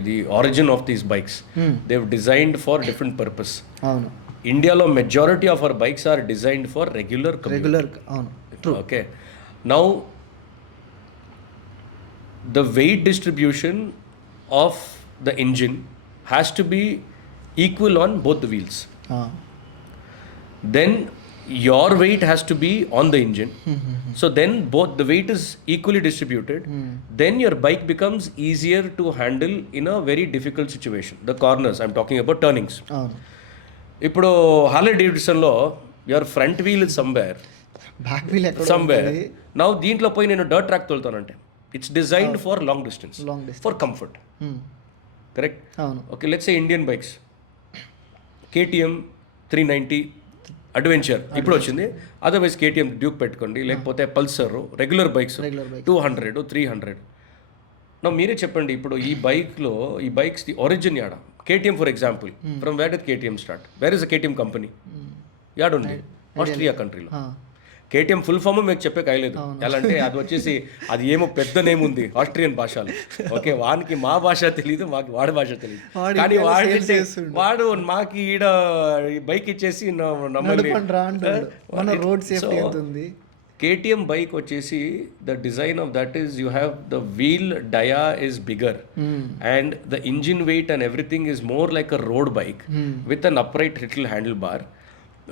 the origin of these bikes. They've designed for different purpose. అవును India's majority of our bikes are designed for regular commute. Regular అవును true Okay. Now, the weight distribution of the engine has to be equal on both the wheels. Then your weight has to be on the engine. So then both the weight is equally distributed. Then your bike becomes easier to handle in a very difficult situation. The corners, I'm talking about turnings. అవును ఇప్పుడు Harley డేవిడ్సన్లో your front wheel is somewhere back wheel ఎక్కడ somewhere now దీంట్లో పోయి నేను dirt track తోలుతానంటే it's designed for long distance long distance for comfort correct అవును okay let's a Indian bikes KTM 390 adventure ఇప్పుడు వచ్చింది అదర్వైజ్ కేటీఎం డ్యూక్ పెట్టుకోండి లేకపోతే Pulsar regular bikes regular bike 200 300 నా మీరే చెప్పండి ఇప్పుడు ఈ బైక్లో ఈ బైక్స్ ది ఒరిజిన్ యాడ KTM for example from where did KTM start where is a KTM company యాడుంది ఆస్ట్రియా కంట్రీలో కేటీఎం ఫుల్ ఫామ్ మీకు చెప్పే కాయలేదు ఎలా అంటే అది వచ్చేసి అది ఏమో పెద్ద నేమ్ ఉంది ఆస్ట్రియన్ భాషలో ఓకే వానికి మా భాష తెలియదు మాకు వాడి భాష తెలియదు కానీ వాడు మాకు ఈడ బైక్ ఇచ్చేసి మన రోడ్ సేఫ్టీ ఎంత ఉంది కేటీఎం బైక్ వచ్చేసి the design of that is you have the wheel dia is bigger and the engine weight and everything is more like a road bike with an upright little handlebar.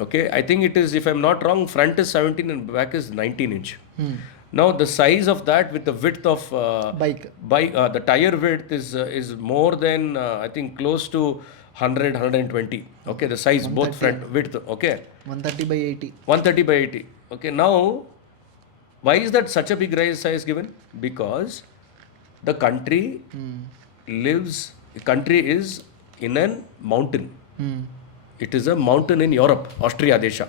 Okay, I think it is, if I'm not wrong, front is 17 and back is 19 inch. Now the size of that with the width of bike the tire width is more than I think close to 100 120. Okay, the size both front width. Okay, 130 by 80. 130 by 80. Okay, now why is that such a big size given? Because the country is in a mountain. It is a mountain in Europe, Austria Desha.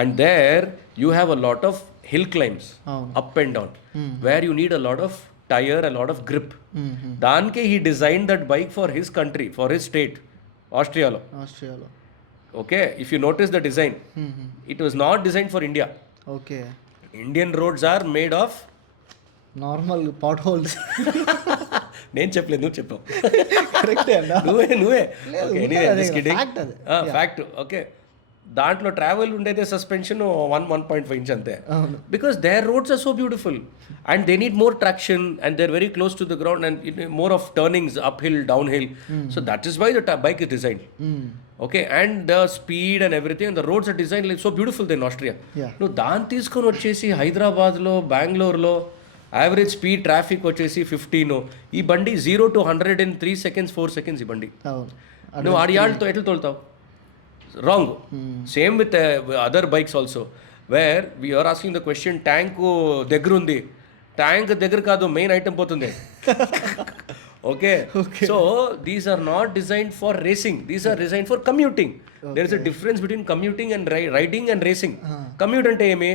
And there you have a lot of hill climbs, up and down, where you need a lot of tire, a lot of grip. Danke he designed that bike for his country, for his state, Austria. Okay, if you notice the design, it was not designed for India. Okay. Indian roads are made of normal potholes నేను చెప్పలేదు నువ్వు చెప్పావు కరెక్టే అన్న నువ్వే fact fact okay దాంట్లో travel ఉండేదే suspension 1.5 inch అంతే because their roads are so beautiful and they need more traction and they are very close to the ground and more of turnings uphill downhill so that is why the bike is design okay and the speed and everything and the roads are design like so beautiful then Austria నువ్వు దాన్ని తీసుకొని వచ్చేసి హైదరాబాద్లో బెంగళూరులో average speed traffic వచ్చేసి 15 ఈ బండి 0 to 100 in 3 seconds 4 seconds ఈ బండి నువ్వు ఆడియాళ్ళతో ఎట్లా తోలుతావు wrong same with other bikes also where we're asking the question tank దగ్గర ఉంది ట్యాంక్ దగ్గర కాదు మెయిన్ ఐటమ్ పోతుంది okay so these are not designed for racing these are design for commuting there is a difference between commuting and riding and racing commute అంటే ఏమి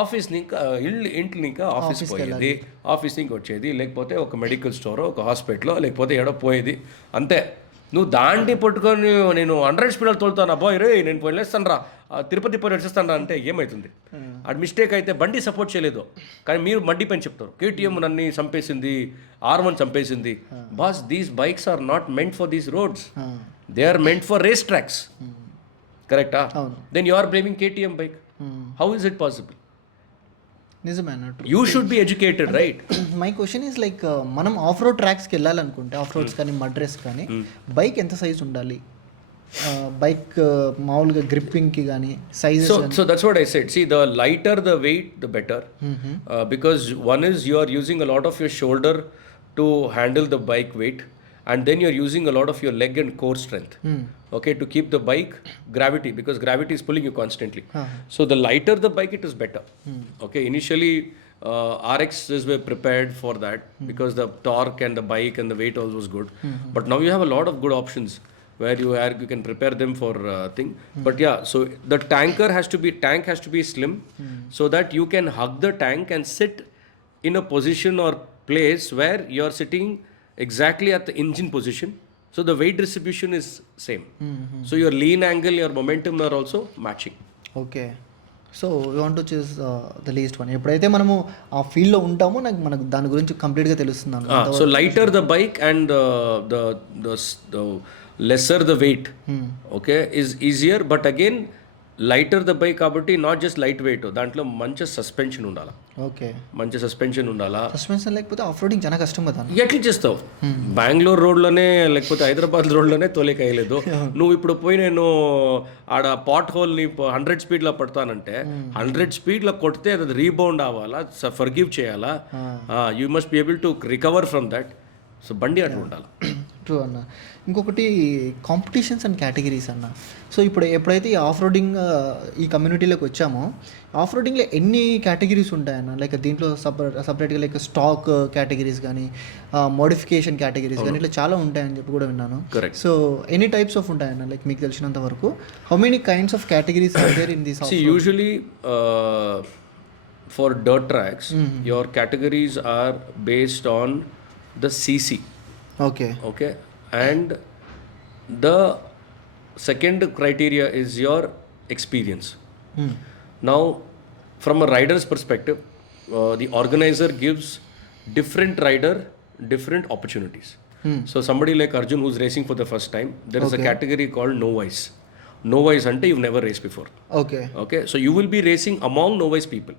ఆఫీస్ నుంచి ఇంటి ఇంకా ఆఫీస్ పోయేది ఆఫీస్ నుంచి వచ్చేది లేకపోతే ఒక మెడికల్ స్టోర్ ఒక హాస్పిటల్ లేకపోతే ఎడో పోయేది అంతే నువ్వు దాండి పట్టుకొని నేను 100 స్పీడ్ తోలుతాను అబ్బాయి రే నేను వెళ్ళేస్తాను రా తిరుపతి పోయి వచ్చేస్తాను రా అంటే ఏమవుతుంది అది మిస్టేక్ అయితే బండి సపోర్ట్ చేయలేదు కానీ మీరు బండి పని చెప్తారు కేటీఎం నన్ను చంపేసింది R1 చంపేసింది boss these bikes are not meant for these roads they are meant for race tracks కరెక్టా then you are blaming KTM bike how is it possible నిజమే you should be educated right my question is like మనం off road ట్రాక్స్కి వెళ్ళాలనుకుంటే off roads కానీ mud race కానీ bike ఎంత size ఉండాలి bike మామూలుగా గ్రిప్పింగ్కి కానీ size so that's what I said see the lighter the wait the better because one is you are using a lot of your shoulder to handle the bike weight and then you're using a lot of your leg and core strength okay to keep the bike gravity because gravity is pulling you constantly so the lighter the bike it is better okay initially RXs were prepared for that because the torque and the bike and the weight also was good but now you have a lot of good options where you can prepare them for thing but yeah so the tank has to be slim so that you can hug the tank and sit in a position or place where you're sitting exactly at the engine position so the weight distribution is same so your lean angle your momentum are also matching okay so you want to choose the least one. ఎప్పుడైతే మనము ఆ ఫీల్డ్లో ఉంటామో మనకు దాని గురించి కంప్లీట్గా తెలుస్తుంది అన్నమాట. So lighter the bike and the lesser the weight okay is easier, but again lighter the bike కాబట్టి నాట్ జస్ట్ లైట్ వెయిట్, దాంట్లో మంచి సస్పెన్షన్ ఉండాలా. ఓకే, మంచి సస్పెన్షన్ ఉండాలా. సస్పెన్షన్ లేకపోతే ఆఫ్ రోడింగ్ చాలా కష్టం కదా. ఎట్లా చేస్తావు? బెంగళూరు రోడ్లోనే లేకపోతే హైదరాబాద్ రోడ్లోనే తోలేకేయలేదు. నువ్వు ఇప్పుడు పోయి నేను ఆడ పాట్ హోల్ని 100 స్పీడ్లో పడతానంటే 100 స్పీడ్లో కొడితే అది రీబౌండ్ అవ్వాలా, ఫర్గివ్ చేయాలా, you must be able to recover from that. So బండి అట్లా ఉండాలి. ట్రూ అన్న. ఇంకొకటి కాంపిటీషన్స్ అండ్ కేటగిరీస్ అన్న. సో ఎప్పుడైతే ఈ ఆఫ్ రోడింగ్ ఈ కమ్యూనిటీలోకి వచ్చామో, ఆఫ్ రోడింగ్లో ఎన్ని కేటగిరీస్ ఉంటాయన్న? లైక్ దీంట్లో సపరేట్గా లైక్ స్టాక్ కేటగిరీస్ కానీ మోడిఫికేషన్ కేటగిరీస్ కానీ ఇట్లా చాలా ఉంటాయని చెప్పి కూడా విన్నాను. సో ఎనీ టైప్స్ ఆఫ్ ఉంటాయన్న, లైక్ మీకు తెలిసినంత వరకు how many kinds of categories are there in this? Usually for dirt tracks your categories are based on the cc. Okay, and the second criteria is your experience. Now from a rider's perspective, the organizer gives different rider different opportunities. So somebody like Arjun who's racing for the first time, there is a category called novice. Novice ante you've never raced before. Okay, so you will be racing among novice people.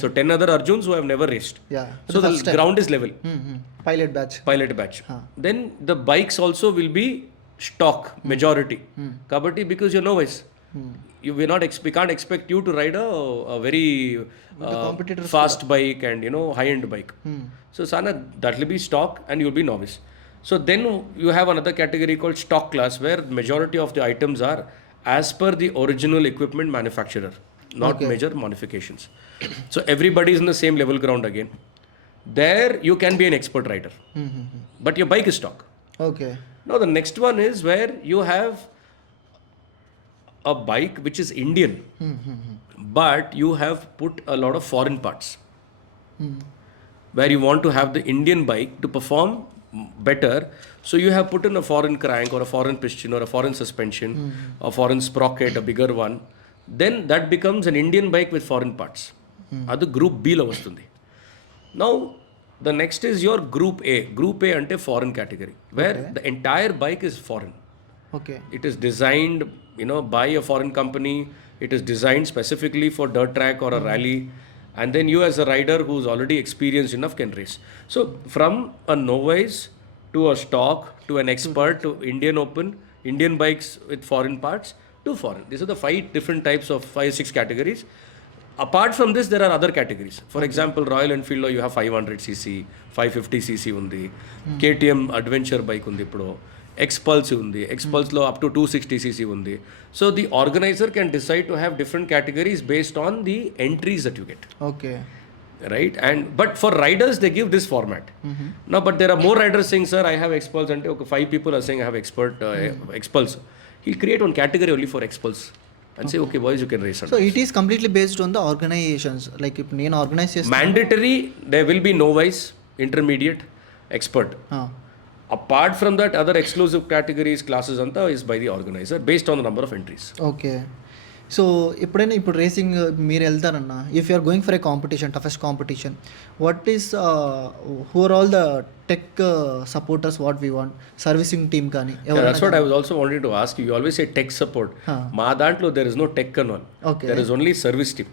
So 10 other Arjuns who have never raced. So the ground is level. Pilot batch. Then the bikes also will be stock majority. Kabatti, because you're novice. We can't expect you to ride a very fast bike and high-end bike. So Sana, that will be stock and you'll be novice. So then you have another category called stock class, where majority of the items are as per the original equipment manufacturer, not major modifications. So everybody is in the same level ground again. There you can be an expert rider, but your bike is stock. Now the next one is where you have a bike which is Indian, but you have put a lot of foreign parts, where you want to have the Indian bike to perform better. So you have put in a foreign crank or a foreign piston or a foreign suspension, a foreign sprocket, a bigger one. Then that becomes an Indian bike with foreign parts. Adu group B lo vastundi. Now the next is your group A. Group A ante foreign category, where the entire bike is foreign. It is designed by a foreign company. It is designed specifically for dirt track or a rally. And then you as a rider who's already experienced enough can race. So from a novice to a stock to an expert to Indian Open, Indian bikes with foreign parts to foreign. These are the 5 different types of 5-6 categories. Apart from this, there are other categories. For example, Royal Enfield you have 500cc, 550cc undi, KTM adventure bike undi ippudu, Xpulse undi, Xpulse lo up to 260cc undi. So the organizer can decide to have different categories based on the entries that you get. Right? But for riders they give this format. Now but there are more riders saying, sir, I have Xpulse, and 5 people are saying I have Xpulse. He'll create one category only for Xpulse and say, okay boys, you can race. So it is completely based on the organizations. Like if nenu organize chestanu, mandatory there will be novice, intermediate, expert. Apart from that, other exclusive categories, classes anta is by the organizer based on the number of entries. సో ఎప్పుడైనా ఇప్పుడు racing మీరు వెళ్తారన్నా, if you are going for a competition, toughest competition, what is who are all the tech supporters what we want? Servicing team కానీ that's what I was also wanting to ask you. You always say tech support. మా దాంట్లో there is no tech and all. There is only service team.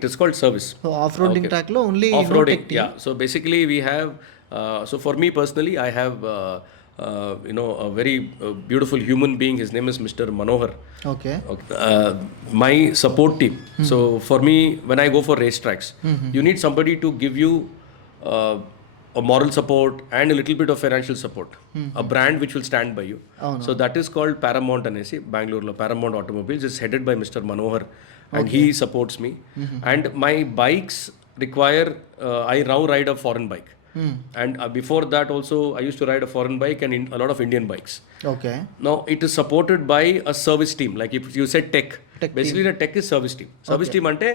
It is called service. So off-roading track lo only off-roading tech team. So basically we have so for me personally, I have a very beautiful human being. His name is Mr. Manohar. My support team. So for me, when I go for racetracks, you need somebody to give you a moral support and a little bit of financial support. A brand which will stand by you. So that is called Paramount Anesi, Bangalore lo Paramount Automobiles is headed by Mr. Manohar, and he supports me. And my bikes require I now ride a foreign bike. And before that also I used to ride a foreign bike and a lot of Indian bikes. Now it is supported by a service team. Like if you said tech basically team. The tech is service team. Service team ante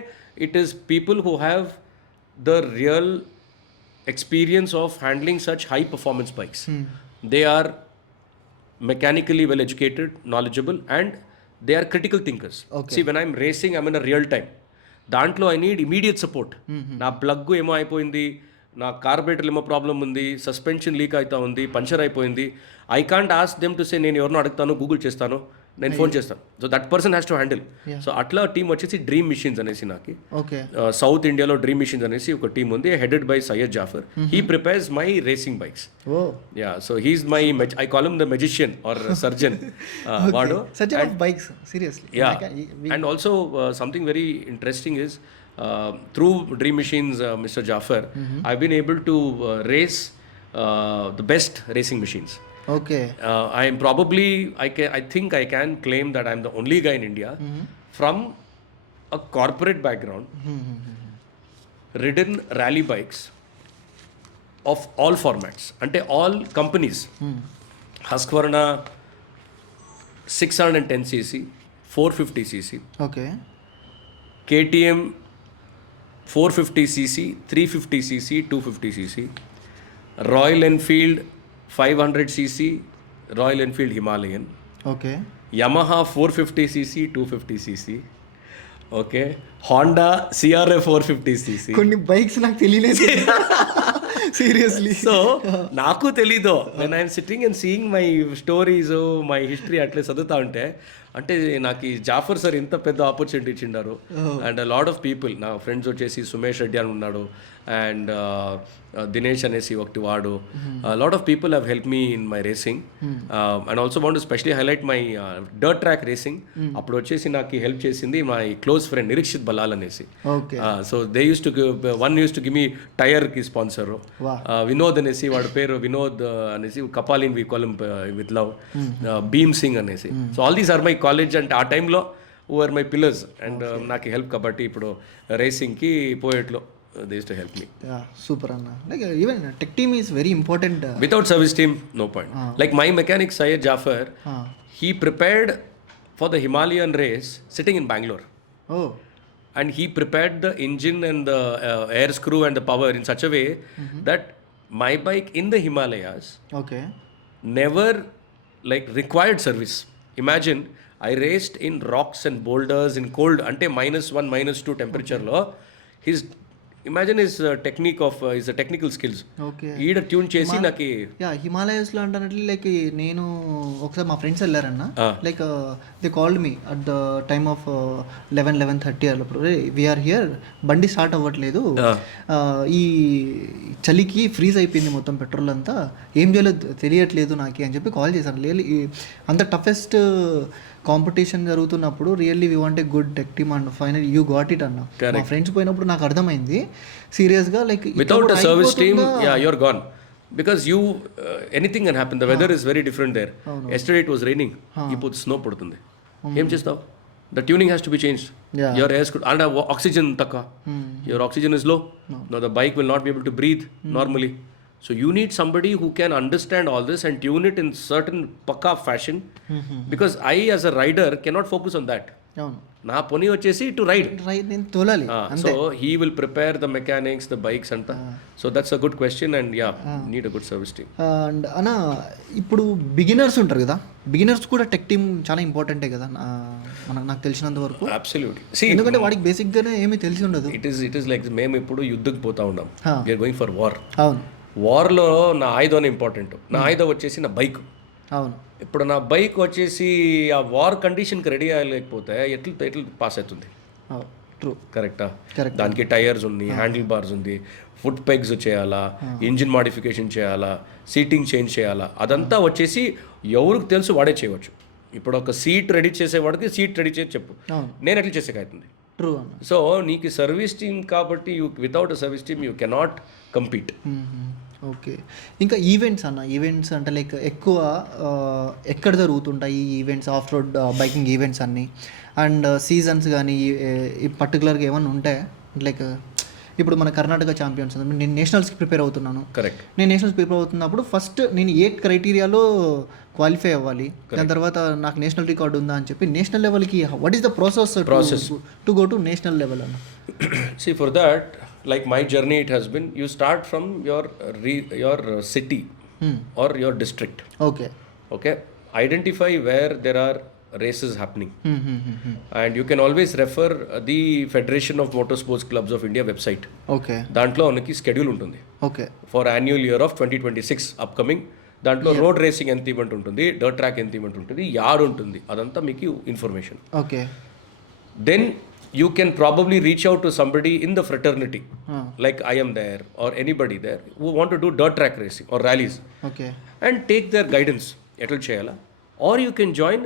it is people who have the real experience of handling such high performance bikes. They are mechanically well educated, knowledgeable, and they are critical thinkers. See, when I'm racing, I'm in a real time. దాంట్లో I need immediate support. నా ప్లగ్ ఏమో అయిపోయింది, నా కార్బొరేటర్ ఏమో ప్రాబ్లం ఉంది, suspension leak అవుతా ఉంది, పంచర్ అయిపోయింది. I can't ask them to say నేను ఎవరినో అడుగుతాను, గూగుల్ చేస్తాను, నేను ఫోన్ చేస్తాను. So that person has to handle. So అట్లా టీం వచ్చేసి డ్రీమ్ మిషన్స్ అనేసి నాకు సౌత్ ఇండియాలో డ్రీమ్ మిషన్స్ అనేసి ఒక టీం ఉంది, headed by Syed Jafar. He prepares my racing bikes. Yeah, so he's my I call him the magician or surgeon. వాడు bikes seriously. Yeah, and also something very interesting is through Dream Machines, Mr. Jafar, I've been able to race the best racing machines. Okay. I am probably, I think I can claim that I'm the only guy in India from a corporate background, ridden rally bikes of all formats, ante all companies. Husqvarna 610cc, 450cc. Okay. KTM 450cc, 350cc, 250cc. Royal Enfield 500cc, Royal Enfield Himalayan. Okay. Yamaha 450cc, 250cc. Okay. Honda CRF 450cc. కొన్ని బైక్స్ నాకు తెలియలేదు seriously. So నాకు తెలీదు. When I'm sitting and seeing my stories, my history అట్లే చదువుతా ఉంటే, అంటే నాకు ఈ జాఫర్ సార్ ఇంత పెద్ద ఆపర్చునిటీ ఇచ్చిండారు. అండ్ లాట్ ఆఫ్ పీపుల్, నా ఫ్రెండ్స్ వచ్చేసి సుమేష్ రెడ్డి అని ఉన్నాడు, అండ్ దినేష్ అనేసి ఒకటి వాడు. Lot of people have help me in my racing. And also want to specially highlight my dirt track racing. అప్పుడు వచ్చేసి నాకు హెల్ప్ చేసింది my close friend Nirikshit Balal అనేసి. So they use to one use to give me టైర్కి sponsor. Vinod అనేసి, వాడి పేరు వినోద్ అనేసి, కపాలిన్ we call him with love. Bhim Singh అనేసి. So all these are my college అంటే ఆ టైంలో ఆర్ మై పిల్లర్స్. అండ్ నాకు హెల్ప్ కాబట్టి ఇప్పుడు రేసింగ్కి పోయేట్లో they used to help me. Yeah, super Anna. Like even tech team is very important. Without service team, no point. Like my mechanic Syed Jafar, he prepared for the Himalayan race sitting in Bangalore. Oh. And he prepared the engine and the air screw and the power in such a way that my bike in the Himalayas never like required service. Imagine I raced in rocks and boulders in cold ante -1 -2 temperature lo. His imagine his technique of his technical skills. ఈడ tune చేసి నాకు హిమాలయస్లో అంటున్నట్లు like నేను ఒకసారి మా ఫ్రెండ్స్ వెళ్ళారన్న, like they called me at the time of 11:30 అప్పుడు, వీఆర్ హియర్, బండి స్టార్ట్ అవ్వట్లేదు, ఈ చలికి ఫ్రీజ్ అయిపోయింది మొత్తం పెట్రోల్ అంతా, ఏం చేయలేదు తెలియట్లేదు నాకు అని చెప్పి కాల్ చేశాను. లేదు అంత టఫెస్ట్ కాంపిటీషన్ జరుగుతున్నప్పుడు really we want a good tech team and final you got it అన్న. మా ఫ్రెండ్స్ పోయినప్పుడు నాకు అర్థమైంది సీరియస్గా, like without a service team you are gone. Because you anything can happen. The weather is very different there. Yesterday it was raining. ఇప్పుడు స్నో పడుతుంది, ఏం చేస్తావు? The tuning has to be changed. Your air could and oxygen takka. Your oxygen is low. Now the bike will not be able to breathe normally. So you need somebody who can understand all this and tune it in certain pakka fashion. Because I as a rider cannot focus on that. నా పని వచ్చేసి to ride, నేను తోలాలి. So he will prepare the mechanics, the bikes అంతా. So that's a good question and yeah, need a good service team. And అన్న ఇప్పుడు బిగినర్స్ ఉంటారు కదా, బిగినర్స్ కూడా టెక్ టీమ్ చాలా ఇంపార్టెంటే కదా నాకు తెలిసినంత వరకు. అబ్సల్యూట్లీ. ఎందుకంటే వాడికి బేసిక్గానే ఏమీ తెలిసి ఉండదు. ఇట్ ఈస్ లైక్ మేము ఇప్పుడు యుద్ధకు పోతా ఉన్నాం, వీఆర్ గోయింగ్ ఫర్ వార్. అవును. వార్లో నా ఆయుధం ఇంపార్టెంట్. నా ఆయుధం వచ్చేసి నా బైక్. అవును. ఇప్పుడు నా బైక్ వచ్చేసి ఆ వార్ కండిషన్కి రెడీ అవ్వలేకపోతే ఎట్లా పాస్ అవుతుంది? ట్రూ. కరెక్టా? దానికి టైర్స్ ఉంది, హ్యాండిల్ బార్స్ ఉంది, ఫుట్ పెగ్స్ చేయాలా, ఇంజిన్ మాడిఫికేషన్ చేయాలా, సీటింగ్ చేంజ్ చేయాలా, అదంతా వచ్చేసి ఎవరికి తెలుసు వాడే చేయవచ్చు. ఇప్పుడు ఒక సీట్ రెడీ చేసేవాడికి సీట్ రెడీ చేసి చెప్పు, నేను ఎట్లా చేసేకవుతుంది? ట్రూ. సో నీకు సర్వీస్ టీమ్ కాబట్టి without a service team you cannot compete. Okay. ఇంకా ఈవెంట్స్ అన్న, ఈవెంట్స్ అంటే లైక్ ఎక్కువ ఎక్కడ జరుగుతుంటాయి ఈ events, of road biking events అన్నీ, అండ్ సీజన్స్ కానీ పర్టికులర్గా ఏమన్నా ఉంటాయి? లైక్ ఇప్పుడు మన కర్ణాటక ఛాంపియన్స్, నేను నేషనల్స్కి ప్రిపేర్ అవుతున్నాను. కరెక్ట్. నేను నేషనల్స్ ప్రిపేర్ అవుతున్నప్పుడు ఫస్ట్ నేను ఏ క్రైటీరియాలో క్వాలిఫై అవ్వాలి, దాని తర్వాత నాకు నేషనల్ రికార్డ్ ఉందా అని చెప్పి నేషనల్ లెవెల్కి what is the process to go to national level అన్న? See, for that, like my journey, it has been, you start from your city or your district. Okay. Identify where there are races happening. And you can always refer the Federation of Motorsports Clubs of India website. Okay దాంట్లో మనకి స్కెడ్యూల్ ఉంటుంది okay for annual year of 2026 అప్కమింగ్. దాంట్లో road racing ఎంత ఈవెంట్ ఉంటుంది, dirt track ఎంత ఈవెంట్ ఉంటుంది, యాడ్ ఉంటుంది, అదంతా మీకు information. Okay Then you can probably reach out to somebody in the fraternity, like I am there or anybody there who want to do dirt track racing or rallies, okay and take their guidance ఎట్లా చేయాలా. Or you can join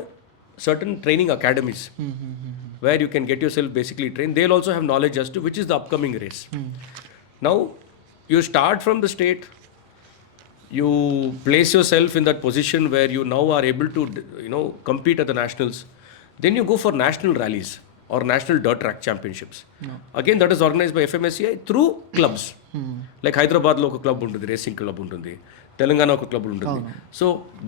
certain training academies where you can get yourself basically trained. They'll also have knowledge as to which is the upcoming race. Now you start from the state, you place yourself in that position where you now are able to compete at the nationals. Then you go for national rallies or national dirt track championships. Again, that is organized by FMSCI through clubs. Like Hyderabad lo oka club untundi, racing club untundi, Telangana oka club untundi. So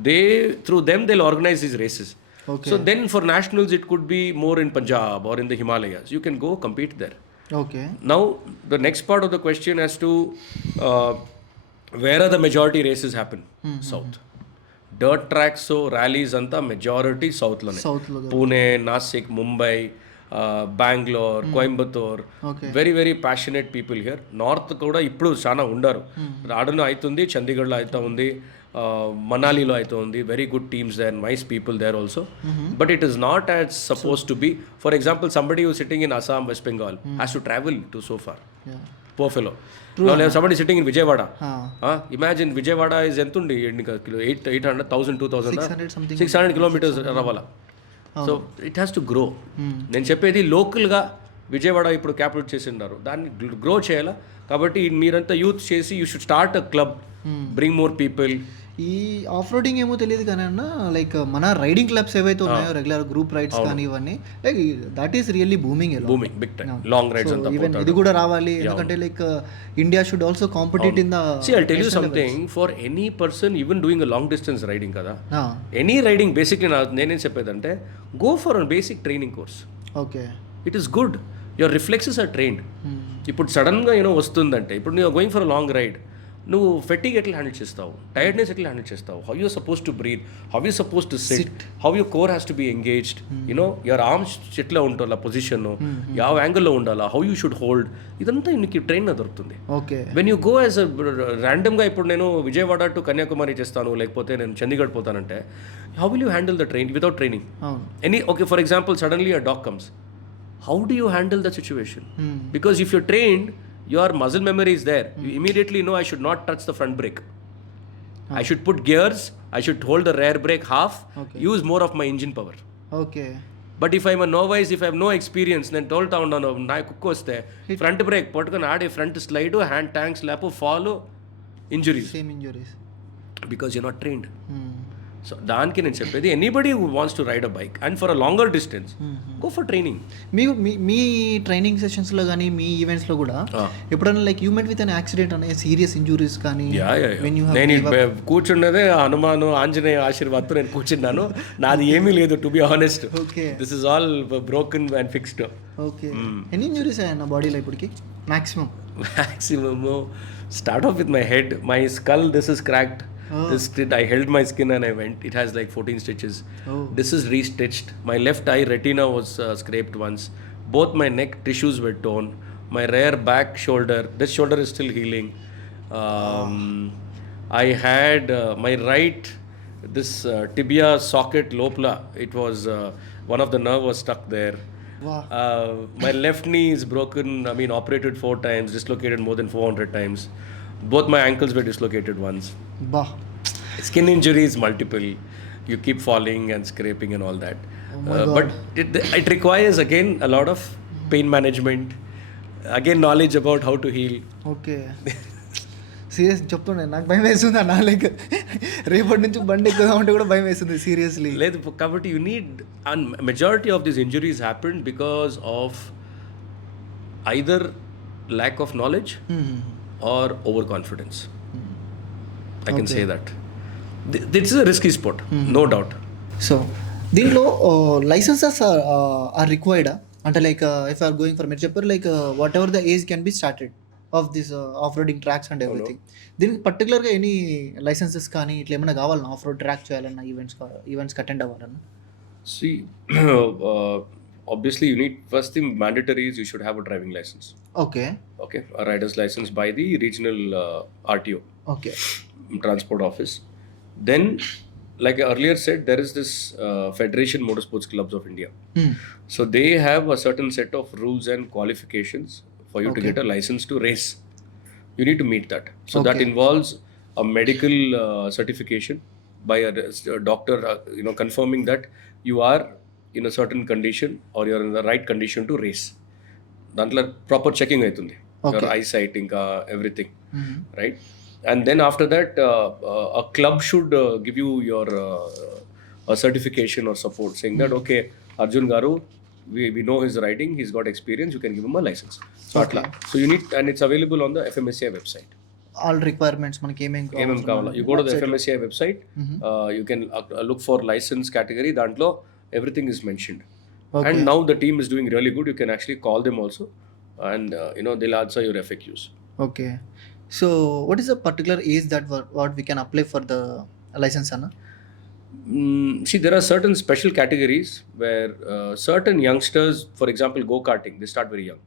they, through them, they'll organize these races. Okay. So then for nationals it could be more in Punjab or in the Himalayas. You can go compete there. Okay Now the next part of the question as to where are the majority races happen? South. Dirt tracks, so rallies anta majority south lone. సౌత్లో Pune, Nasik, Mumbai, Bangalore, Coimbatore. Okay. Very very passionate people here. North కూడా ఇప్పుడు చాలా ఉండారు. రాడను అవుతుంది, చండీగఢ్లో అవుతా ఉంది, మనాలిలో అవుతా ఉంది. Very good teams there, nice people there also. But it is not as suppose to be. For example somebody who sitting in Assam, West Bengal has to travel to so far. Poor fellow. Now somebody sitting in Vijayawada. Imagine Vijayawada is entundi 800, 1000, 2000, 600 kilometers ravala. So it has to grow. నేను చెప్పేది లోకల్గా విజయవాడ ఇప్పుడు క్యాపిటల్ చేసి ఉన్నారు, దాన్ని గ్రో చేయాలా. కాబట్టి మీరంతా యూత్ చేసి you should start a club, bring more people. ఈ ఆఫ్ రోడింగ్ ఏమో తెలియదు కానీ అన్న, లైక్ మన రైడింగ్ క్లబ్స్ ఏవైతే ఉన్నాయో రెగ్యులర్ గ్రూప్ రైడ్స్ కానీ ఇవన్నీ, like that is really booming big time long rides అంతా. ఈవెన్ ఇది కూడా రావాలి, ఎందుకంటే like India should also compete in the. See, I'll tell you something, for any person even doing a long distance riding కదా, any riding basically నేనేం చెప్పేదంటే go for a basic training course. Okay, it is good, your reflexes are trained. ఇప్పుడు సడన్గా వస్తుందంటే, ఇప్పుడు నువ్వు going for a long ride, నువ్వు fatigue ఎట్లా హ్యాండిల్ చేస్తావు, టైర్డ్నెస్ ఎట్లా హ్యాండిల్ చేస్తావు, how you suppose to breathe, how you suppose to sit, how your core has to be engaged, your arms ఎట్లా ఉండాలా, పొజిషన్ ಯಾವ యాంగిల్లో ఉండాలా, హౌ యూ షుడ్ హోల్డ్, ఇదంతా నీకు ట్రైన్ దొరుకుతుంది. Okay, when you go as ర్యాండమ్గా, ఇప్పుడు నేను విజయవాడ టు కన్యాకుమారి చేస్తాను, లేకపోతే నేను చండీగఢ్ పోతానంటే, how will you handle the train without training? Okay, for example suddenly a dog comes, how do you handle the situation? Because if you're trained, your muscle memory is there. You immediately know I should not touch the front brake. I should put gears, I should hold the rear brake half, use more of my engine power. Okay. But if I'm a novice, if I have no experience, then told down na kukku vaste front brake pottukoni aade front slide, hand tank slap, follow, injuries. Same injuries. Because you're not trained. So దానికి నేను చెప్పేది, anybody who wants to ride a bike and for a longer distance, go for training. మీ training సెషన్స్లో కానీ మీ ఈవెంట్స్లో కూడా ఎప్పుడైనా like you met with an accident అనే సీరియస్ ఇంజురీస్ కానీ? నేను కూర్చున్నదే హనుమాను ఆంజనేయ ఆశీర్వాద్తో నేను కూర్చున్నాను. నాది ఏమీ లేదు, to be honest. This is all broken and fixed. Okay, ఎన్ని ఇంజురీస్ అయ్యాయి బాడీలో ఇప్పటికి maximum? Start of with my head, my skull, this is cracked. This I held my skin and I went. It has like 14 stitches. This is restitched. My left eye retina was scraped once. Both my neck tissues were torn. My rear back shoulder, this shoulder is still healing. I had my right, this tibia socket lopla, it was one of the nerve was stuck there. My left knee is broken. I mean, operated 4 times, dislocated more than 400 times. Both my ankles were dislocated once. Skin injuries multiple. You keep falling and scraping and all that. But it requires again a lot of pain management, again knowledge about how to heal. Okay. Serious చెప్తుండే, నాకు భయం వేస్తుంది అన్న. లైక్ రేపటి నుంచి బండి ఎక్కుదామంటే కూడా భయం వేస్తుంది సీరియస్లీ. లేదు, కాబట్టి you need, and majority of these injuries happened because of either lack of knowledge or overconfidence. I can say that. This is a risky sport, no doubt. So, దీంట్లో లైసెన్సెస్ ఆర్ రిక్వైర్డ్ అంటే like if are going for మీరు చెప్పారు like whatever the age can be started of this off roading tracks and everything. దీనికి పర్టికులర్గా any licences కానీ ఇట్లా ఏమైనా కావాలన్నా ఆఫ్ రోడ్ ట్రాక్ చేయాలన్నా, ఈవెంట్స్కి అటెండ్ అవ్వాలన్నా? See, obviously, you need first thing mandatory is you should have a driving license. Okay. Okay, a rider's license by the regional RTO, Okay. transport office. Then, like I earlier said, there is this Federation Motorsports Clubs of India. Hmm. So they have a certain set of rules and qualifications for you to Okay. get a license to race. You need to meet that. So that Okay. involves a medical certification by a doctor, confirming that you are in a certain condition or you're in the right condition to race. దాంట్లో proper checking అవుతుంది your Okay. Eyesight ఇంకా everything Mhm. Right and then after that a club should give you your a certification or support saying that okay, Arjun garu, we know his riding, he's got experience, you can give him a license. So atla, so you need, and it's available on the FMSCI website. All requirements మనకి ఏమేం కావాలా, you go to the FMSCI website, you can look for license category, దాంట్లో everything is mentioned. Okay. And now the team is doing really good. You can actually call them also, and they'll answer your FAQs. Okay. So what is the particular age that what we can apply for the license, Anna? See, there are certain special categories where certain youngsters, for example, go-karting, they start very young.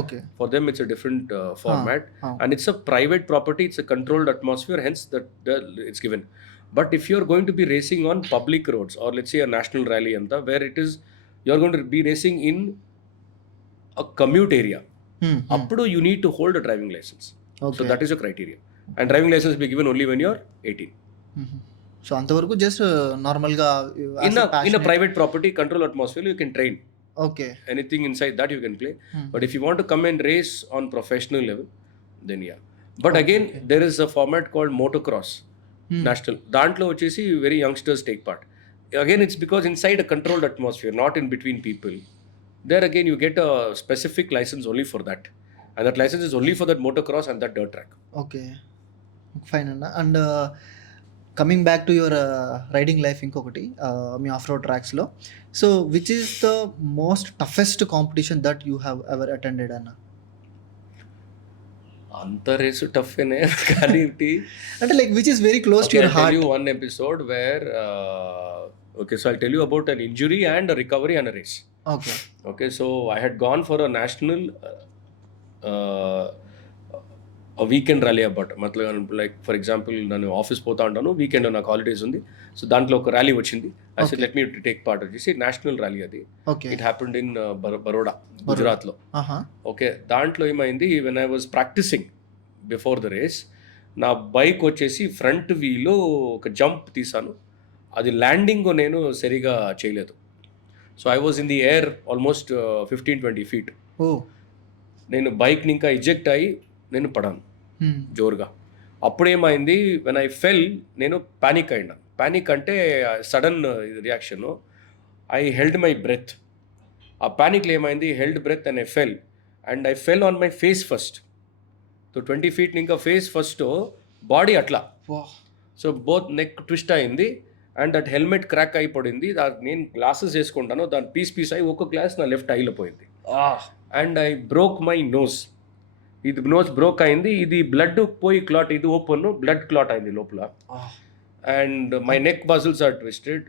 Okay. For them, it's a different format, ah. and it's a private property. It's a controlled atmosphere, hence it's given. But if you're going to be racing on public roads, or let's say a national rally, where it is, you're going to be racing in a commute area, appudu you need to hold a driving license. Okay. So that is your criteria, and driving license will be given only when you're 18. సో అంతవరకు జస్ట్ నార్మల్గా In a private property, controlled atmosphere, you can train. Okay. Anything inside that you can play. But if you want to come and race on professional level, then yeah. But again, there is a format called motocross national. దాంట్లో వచ్చేసి very youngsters take part. Again, it's because inside a controlled atmosphere, not in between people. There again, you get a specific license only for that. And that license is only for that motocross and that dirt track. Okay, fine అన్న. And coming back to your riding life, ఇంకొకటి మీ off road ట్రాక్స్లో, so which is the most toughest competition that you have ever attended అన్న? అంత race tough కానీ అంటే like which is very close to your heart. I'll tell you one episode where okay, so I'll tell you about an injury and a recovery and a race. Okay, so I had gone for a national a weekend rally about like for example నేను ఆఫీస్ పోతా ఉంటాను, వీకెండ్ నాకు హాలిడేస్ ఉంది, సో దాంట్లో ఒక rally వచ్చింది. I said let me take part వచ్చేసి national rally అది. ఇట్ హ్యాపెండ్ ఇన్ బరోడా, గుజరాత్లో. ఓకే, దాంట్లో ఏమైంది, when I was practicing before the race, నా బైక్ వచ్చేసి ఫ్రంట్ వీలో ఒక జంప్ తీసాను, అది ల్యాండింగ్ నేను సరిగా చేయలేదు. So I was in the air almost 15-20 feet. నేను బైక్ని ఇంకా ఇజెక్ట్ అయ్యి నేను పడాను జోరుగా. అప్పుడేమైంది, వెన్ ఐ ఫెల్, నేను ప్యానిక్ అయినా. ప్యానిక్ అంటే sudden reaction. I held my breath. ఆ ప్యానిక్లో ఏమైంది, held breath and I fell on my face first. So 20 feet ఇంకా ఫేస్ ఫస్ట్, బాడీ అట్లా. సో బోత్ నెక్ ట్విస్ట్ అయింది అండ్ దట్ హెల్మెట్ క్రాక్ అయిపోయింది. నేను గ్లాసెస్ వేసుకుంటాను, దాని పీస్ అయ్యి ఒక్క గ్లాస్ నా లెఫ్ట్ ఐలో పోయింది. And I broke my nose. ఇది నోస్ బ్రోక్ అయింది, ఇది బ్లడ్ పోయి క్లాట్, ఇది ఓపెన్ బ్లడ్ క్లాట్ అయింది లోపల. And my neck muscles are twisted.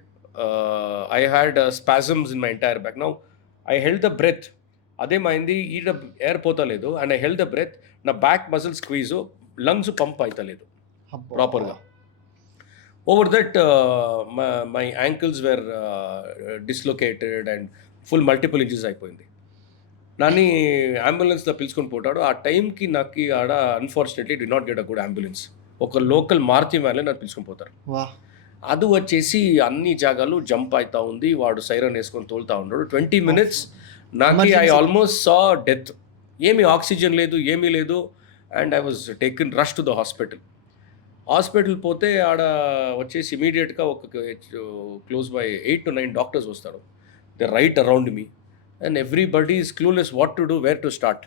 I had spasms in my entire back. Now I held the breath, అదేమైంది, ఈడ ఎయిర్ పోతలేదు, and I held the breath, నా back muscle squeeze, lungs pump అవుతలేదు ప్రాపర్గా. Over that my ankles were dislocated and full multiple injuries అయిపోయింది. నాని అంబులెన్స్లో పిలుచుకొని పోతాడు. ఆ టైంకి నాకు ఆడ unfortunately did not get a good ambulance. ఒక లోకల్ మారుతి వ్యాన్లో నాకు పిలుచుకొని పోతారు. అది వచ్చేసి అన్ని జాగాలు జంప్ అవుతా ఉంది, వాడు సైరన్ వేసుకొని తోలుతా ఉన్నాడు. 20 minutes నాకు ఐ ఆల్మోస్ట్ సా డెత్. ఏమీ ఆక్సిజన్ లేదు, ఏమీ లేదు. And I was taken rush to the hospital పోతే ఆడ వచ్చేసి ఇమీడియట్గా ఒక క్లోజ్ బై 8 to 9 డాక్టర్స్ వస్తారు. They right around me and everybody is clueless what to do, where to start.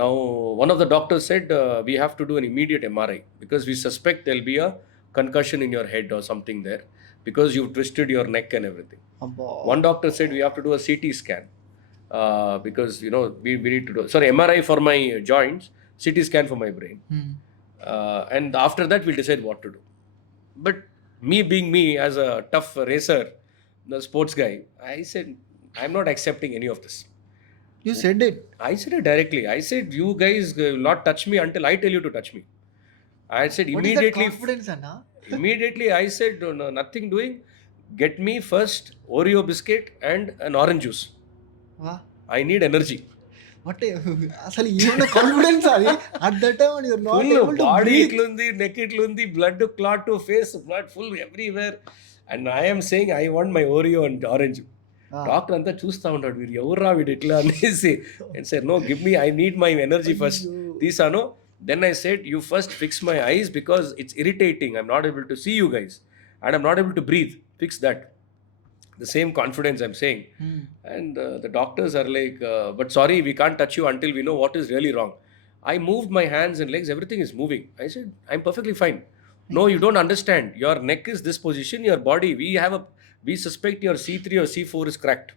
Now one of the doctors said we have to do an immediate MRI because we suspect there'll be a concussion in your head or something there because you've twisted your neck and everything. One doctor said we have to do a CT scan because we need to do MRI for my joints, CT scan for my brain. And after that we'll decide what to do. But me being me as a tough racer, the sports guy. I said, I'm not accepting any of this. You said it. I said it directly. I said, you guys will not touch me until I tell you to touch me. I said What is that immediately. confidence, Anna? Immediately, I said, no, nothing doing. Get me first Oreo biscuit and an orange juice. Wow. I need energy. What అసలు ఏమన్నా confidence అది at that time and you're not able to body breathe. ఇట్లుంది, neck ఇట్లుంది, blood clot to face, blood full everywhere. And I'm saying I want my Oreo and orange. Doctor అంతా చూస్తూ ఉంటాడు, వీరు ఎవర్రా వీడు ఇట్లా అనేసి. And sir no, give me, I need my energy first. తీసాను. Then I said, you first fix my eyes because it's irritating. I'm not able to see you guys. And I'm not able to breathe. Fix that. The same confidence I'm saying. And the doctors are like, but sorry, we can't touch you until we know what is really wrong. I moved my hands and legs. Everything is moving. I said, I'm perfectly fine. No, you don't understand. Your neck is this position. Your body, we suspect your C3 or C4 is cracked.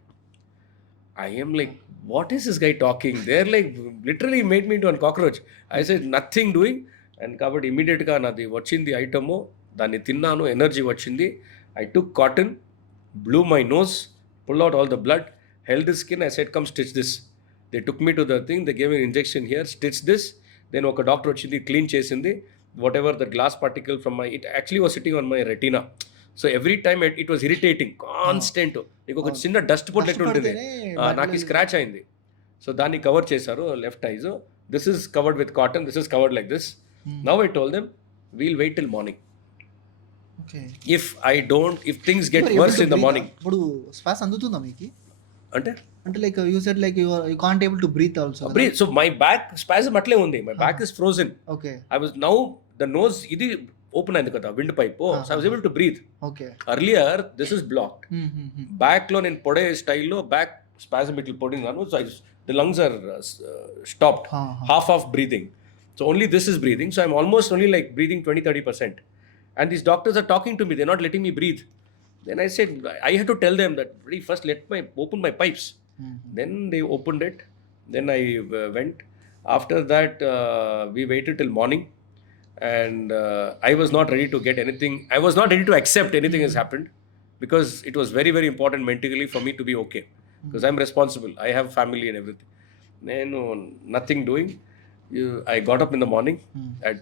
I am like, what is this guy talking? They're like, literally made me into a cockroach. I said, nothing doing. And కాబట్టి ఇమీడియట్గా నాది వచ్చింది ఐటము, దాన్ని తిన్నాను, ఎనర్జీ వచ్చింది. I took cotton, blew my nose, pulled out all the blood, held the skin. I said, come stitch this. They took me to the thing. They gave me an injection here, stitch this. Then ఒక డాక్టర్ వచ్చింది, క్లీన్ చేసింది. Whatever the glass particle from my, it actually was sitting on my retina. So every time it was irritating, constant. నీకు ఒక చిన్న డస్ట్ పొట్లెట్ ఉంటుంది, నాకు ఈ స్క్రాచ్ అయింది. సో దాన్ని కవర్ చేశారు left eyes. This is covered with cotton, this is covered like this. Now I told them, we'll wait till morning. If things get worse in the morning. ఇప్పుడు శ్వాస అందుతుందా మీకు? అంటే like you said like you can't able to breathe also. Breathe. So my back spasm అట్లే ఉంది, my back is frozen. Okay. I was now the nose ఇది open అయింది కదా, windpipe. So I was able to breathe. Okay. Earlier this is blocked. Back లో నేను పొడే స్టైల్లో back spasm ఇట్లా పొడినాను. So the lungs are stopped, half of breathing. So only this is breathing. So I'm almost only like breathing 20-30%. And these doctors are talking to me, they're not letting me breathe. Then I said, I had to tell them that, first open my pipes. Then they opened it. Then I went. After that, we waited till morning. And I was not ready to get anything. I was not ready to accept anything has happened, because it was very, very important mentally for me to be okay. Because I'm responsible. I have family and everything. Then nothing doing. I got up in the morning at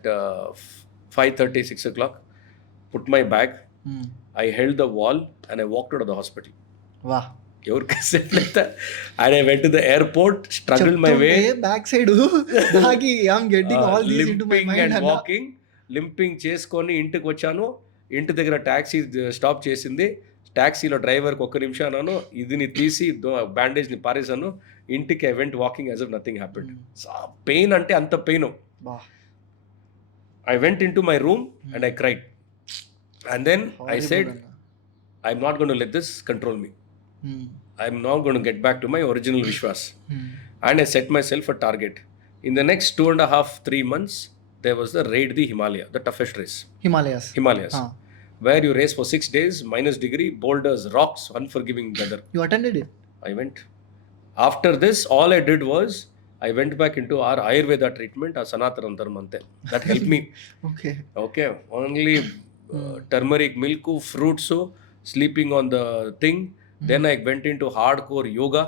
5:30, 6 o'clock. Put my bag, I held the wall and I walked out of the hospital. Wow. ఎవరికి సెట్ లేదా? And I went to the airport, struggled my way. Back side దాగి I'm getting all these into my mind and walking, limping చేసుకొని ఇంటికి వచ్చాను. ఇంటి దగ్గర taxi stop చేసింది. ట్యాక్సీలో డ్రైవర్కి ఒక్క నిమిషం అన్నాను, ఇదిని తీసి బ్యాండేజ్ని పారేసాను. ఇంటికి I went walking as if nothing happened. Pain అంటే అంత pain. I went into my room and I cried. And then I said, I'm not going to let this control me. I'm now going to get back to my original Vishwas. And I set myself a target. In the next 2.5-3 months, there was the raid the Himalaya, the toughest race. Himalayas. Where you race for 6 days, minus degree, boulders, rocks, unforgiving weather. You attended it? I went. After this, all I did was, I went back into our Ayurveda treatment, our Sanatana Dharmante. That helped me. Okay. Only turmeric milk, fruits, sleeping on the thing. Then I went into hardcore yoga.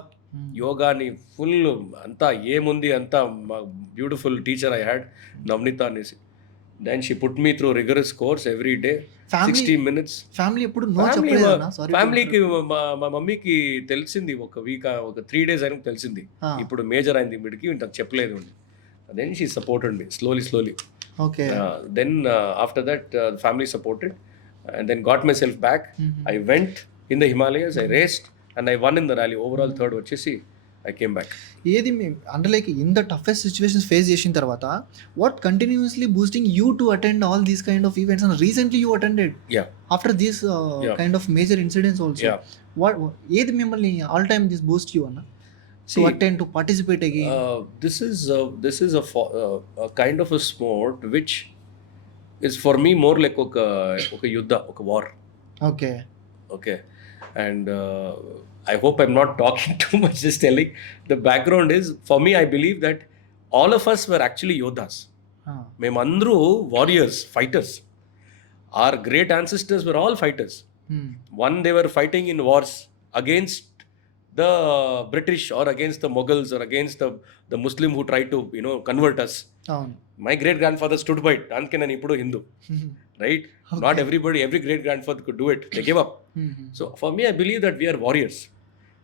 Yoga ni full anta yemundi anta beautiful teacher I had, Navnita anesi. Then she put me through rigorous course every day, 60 minutes. Family ఎప్పుడు నో చెప్పలేదన్నా? సారీ. ఫ్యామిలీకి మా మమ్మీకి తెలిసింది ఒక వీక్, ఒక 3 days అయినా తెలిసింది. ఇప్పుడు మేజర్ అయింది వీడికి, ఇంత చెప్పలేదు. Then she supported me slowly. Okay. Then after that family supported and then got myself back. I went in the Himalayas, I raced and I won in the rally. Overall third వచ్చేసి I came back. ఏది అంటే like in the toughest situations face చేసిన తర్వాత what continuously boosting you to attend all these kind of events and recently you attended after these kind of major incidents also. ఏది మిమ్మల్ని all time this boost you అన్న to attend, to participate again? This is a kind of a sport which is for me more like oka yuddha, oka war. Okay. And I hope I'm not talking too much, just telling. The background is, for me, I believe that all of us were actually yodhas. Memandru warriors, fighters. Our great ancestors were all fighters. One, they were fighting in wars against the British or against the Mughals or against the Muslim who tried to, convert us. అవును. My great grandfather stood by it. అందుకే నేను ఇప్పుడు Hindu, right? Not every great grandfather could do it. They gave up. So for me, I believe that we are warriors.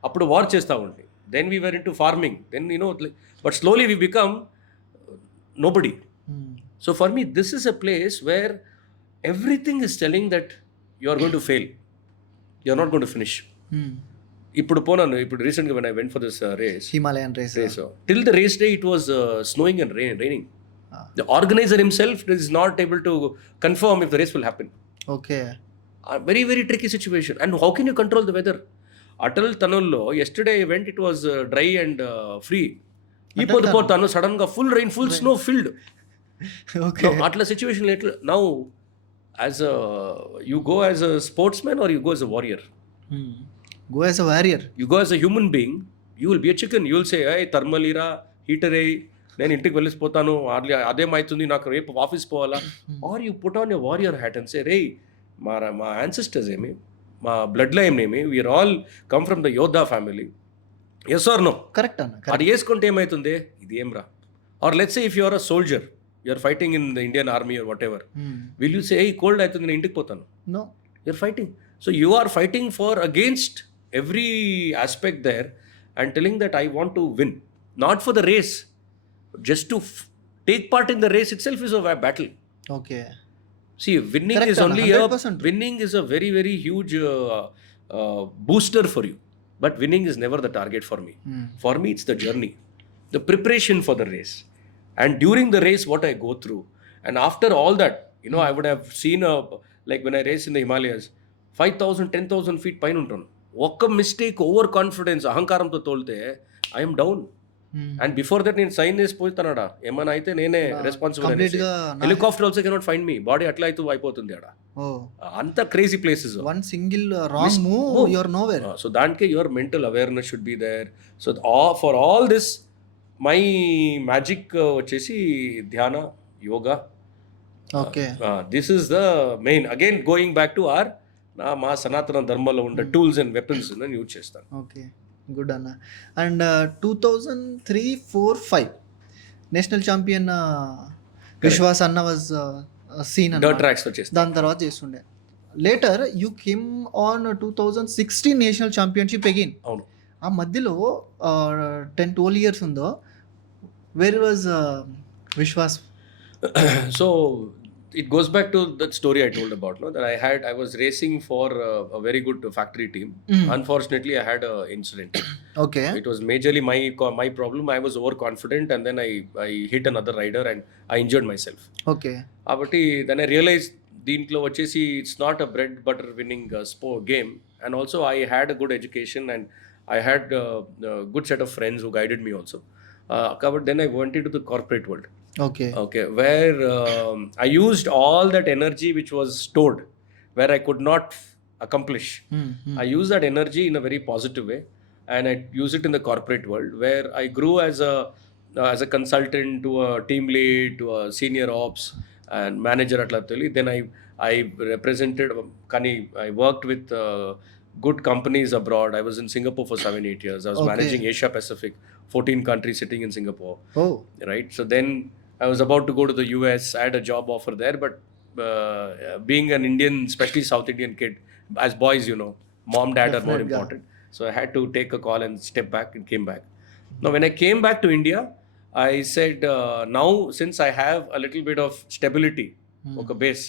అప్పుడు వార్ చేస్తా ఉండి, then we were into farming, then but slowly we become nobody. So for me, this is a place where everything is telling that you are going to fail, you are not going to finish. ఇప్పుడు పోనాను, ఇప్పుడు రీసెంట్గా when I went for this race, Himalayan race. till the race day it was snowing and raining. The organizer himself is not able to confirm if the race will happen. Okay. Very, very tricky situation. And how can you control the weather? Atal Tanullo, yesterday event, it was dry and free. Ipodupotanu, suddenly full rain, full snow filled. Okay. Atla situation later. Now, you go as a sportsman or you go as a warrior? Go as a warrior. You go as a human being, you will be a chicken. You will say, hey, thermal era, heater అయ్యి నేను ఇంటికి వెళ్ళిపోతాను, అదేమవుతుంది, నాకు రేపు office పోవాలా. Are you put on your warrior hat and say, రే మా యాన్సిస్టర్స్ ఏమి, మా బ్లడ్ లైన్ ఏమి, we are all come from the yodha family. Yes or no? Correct అన్న. అది వేసుకుంటే ఏమవుతుంది, ఇది ఏం రా. Or let's say if you are a soldier, you are fighting in the Indian army or whatever, will you say a cold అవుతుంది నేను ఇంటికి పోతాను? No. You are fighting. So you are fighting for against every aspect there and telling that I want to win, not for the race. Just to take part in the race itself is a battle. Okay. See, winning Correct, is only 100%. winning is a very, very huge booster for you. But winning is never the target for me. For me, it's the journey, the preparation for the race. And during the race, what I go through. And after all that, I would have seen, like when I race in the Himalayas, 5,000, 10,000 feet pain untanu. Okka mistake, overconfidence, ahankaramto tolte, I am down. And before that నేను sign చేసి పోతానడా, ఏమైనా అయితే నేనే responsible. Helicopter also cannot find me, body అట్లా అయితే అయిపోతుంది ఆడ. అంత crazy places. One single wrong move you are nowhere. So దానికే your mental awareness should be there. So for all this my magic వచ్చేసి dhyana, yoga. Okay. This is the main. Again going back to మా సనాతన ధర్మంలో ఉండే tools and weapons నేను యూజ్ చేస్తాను. Okay, good అన్న. అండ్ 2003, 4, 5 national champion Vishwas అన్న వాజ్ సీన్ డర్ట్ ట్రాక్స్ వచ్చేసి దాని తర్వాత చేస్తుండే. Later you came on 2016 national championship again. అవును. ఆ మధ్యలో 10-12 years ఉందో, where was Vishwas? So it goes back to that story I told about, no, that I was racing for a very good factory team. Unfortunately, I had an incident. Okay. It was majorly my problem. I was overconfident and then I hit another rider and I injured myself. Okay. Abati then I realized దీంట్లో వచ్చేసి it's not a bread butter winning sport game, and also I had a good education and I had a good set of friends who guided me also. But then I went into the corporate world. Okay, where I used all that energy which was stored, where I could not accomplish. I used that energy in a very positive way, and I used it in the corporate world, where I grew as a consultant to a team lead to a senior ops and manager at Latali. Then I represented, I worked with good companies abroad. I was in Singapore for 7-8 years. I was managing Asia Pacific, 14 countries sitting in Singapore. Right. So then I was about to go to the US. I had a job offer there, but being an Indian, especially South Indian kid, as boys, mom, dad are more important. So I had to take a call and step back and came back. Now, when I came back to India, I said, now since I have a little bit of stability, okay, base,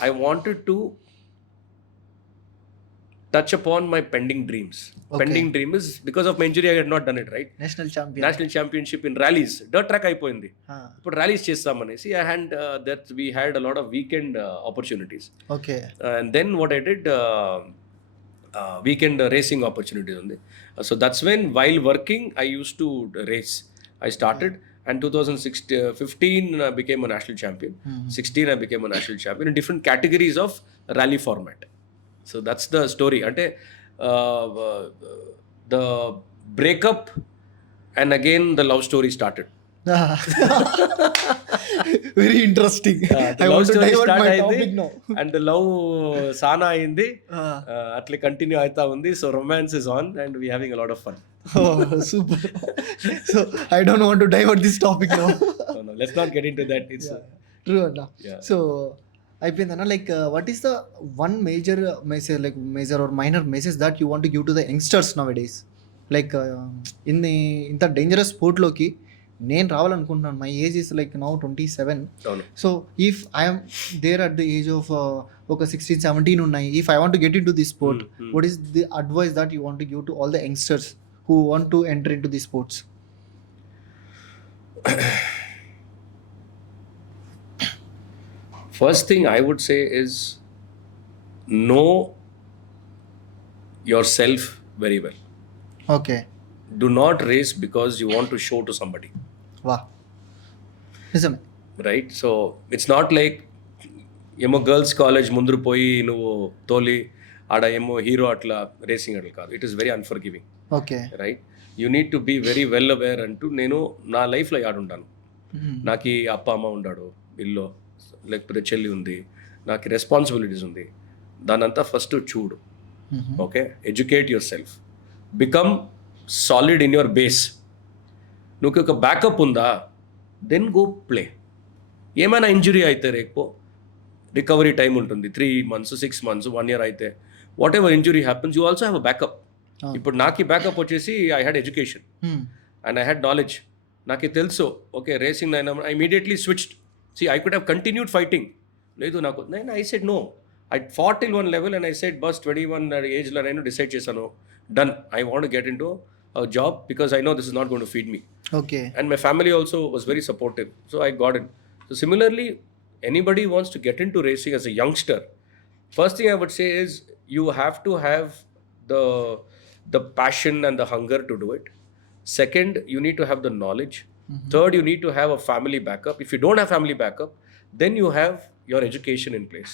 I wanted to touch upon my pending dreams. Pending dream is because of my injury I had not done it, right? National championship in rallies, dirt track అయిపోయింది. ఇప్పుడు rallies చేస్తామనేసి I had that we had a lot of weekend opportunities. Okay. And then what I did, weekend racing opportunities ఉంది. So that's when while working I used to race. I started and 2015 I became a national champion. 16 I became a national champion in different categories of rally format. So that's the story. Ante the breakup and again the love story started. Very interesting. I love want to story divert start my అయింది topic now. And love సానా అయింది, అట్లే continue అవుతా ఉంది. So romance is on and we having a lot of fun. Super. So I don't want to divert this topic now. Let's not get into that. It's true అన్న. So అయిపోయిందన్న. Like what is the one major message, like major or minor message that you want to give to the youngsters nowadays? Like ఇన్ని ఇంత dangerous స్పోర్ట్లోకి నేను రావాలనుకుంటున్నాను. My age is like now 27. So if I'm there at the age of ఒక 16-17 ఉన్నాయి, if I want to get in to this sport, what is the advice that you want to give to all the youngsters who want to enter in to the sports? First thing I would say is know yourself very well. Okay. Do not race because you want to show to somebody, వా, నిజమే. right? So it's not like ఏమో girls college ముందు పోయి నువ్వు తోలి ఆడ ఏమో హీరో అట్లా రేసింగ్ అట్లా కాదు. It is very unforgiving, okay. Right? You need to be very well aware అంటూ నేను నా లైఫ్లో ఆడుంటాను. నాకు ఈ అప్ప అమ్మ ఉండాడు, ఇల్లు లేకపోతే చెల్లి ఉంది, నాకు రెస్పాన్సిబిలిటీస్ ఉంది. దానంతా ఫస్ట్ చూడు. Okay, educate your self, become solid in your base. నువ్వు ఒక బ్యాకప్ ఉందా, దెన్ గో ప్లే. ఏమైనా ఇంజురీ అయితే రేపు రికవరీ టైం ఉంటుంది, 3 months, 6 months, 1 year అయితే what ever injury happens you also have a backup. ఇప్పుడు నాకు ఈ బ్యాకప్ వచ్చేసి I had education and I had knowledge. నాకు తెలుసు, ఓకే రేసింగ్ అయినా I immediately switched. See, I could have continued fighting. లేదు నాకు, then I said no. I fought till one level and I said, bus 21 ఏజ్లో నేను డిసైడ్ చేశాను, done. I want to get into a job because I know this is not going to feed me. Okay. And my family also was very supportive. So I got in. So similarly, anybody wants to get into racing as a youngster, first thing I would say is you have to have the passion and the hunger to do it. Second, you need to have the knowledge. Third, you need to have a family backup. If you don't have family backup, then you have your education in place.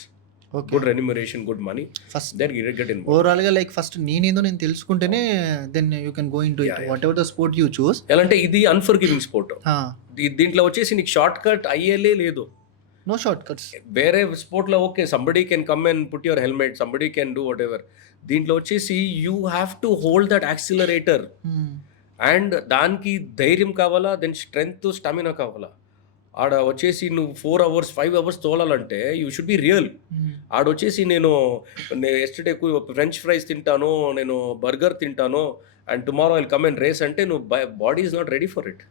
Okay. Good remuneration, good money. First, then you get involved. ఓవరాల్గా like first నేనేందో నేను తెలుసుకుంటేనే then you can go in to it, whatever the sport you choose. ఎలా అంటే ఇది unforgiving sport. దీంట్లో వచ్చేసి నీకు షార్ట్ కట్ అయ్యేలే లేదు. No short cuts. వేరే స్పోర్ట్లో okay, somebody can come and put your helmet, somebody can do whatever. దీంట్లో వచ్చేసి you have to hold that accelerator and దానికి ధైర్యం కావాలా, దెన్ స్ట్రెంగ్త్, స్టామినా కావాలా. ఆడ వచ్చేసి నువ్వు 4 hours 5 hours తోలాలంటే యూ షుడ్ బి రియల్. ఆడ వచ్చేసి నేను ఎస్టర్డే ఫ్రెంచ్ ఫ్రైస్ తింటాను, నేను బర్గర్ తింటాను and tomorrow I'll come and race అంటే నువ్వు body is not ready for it.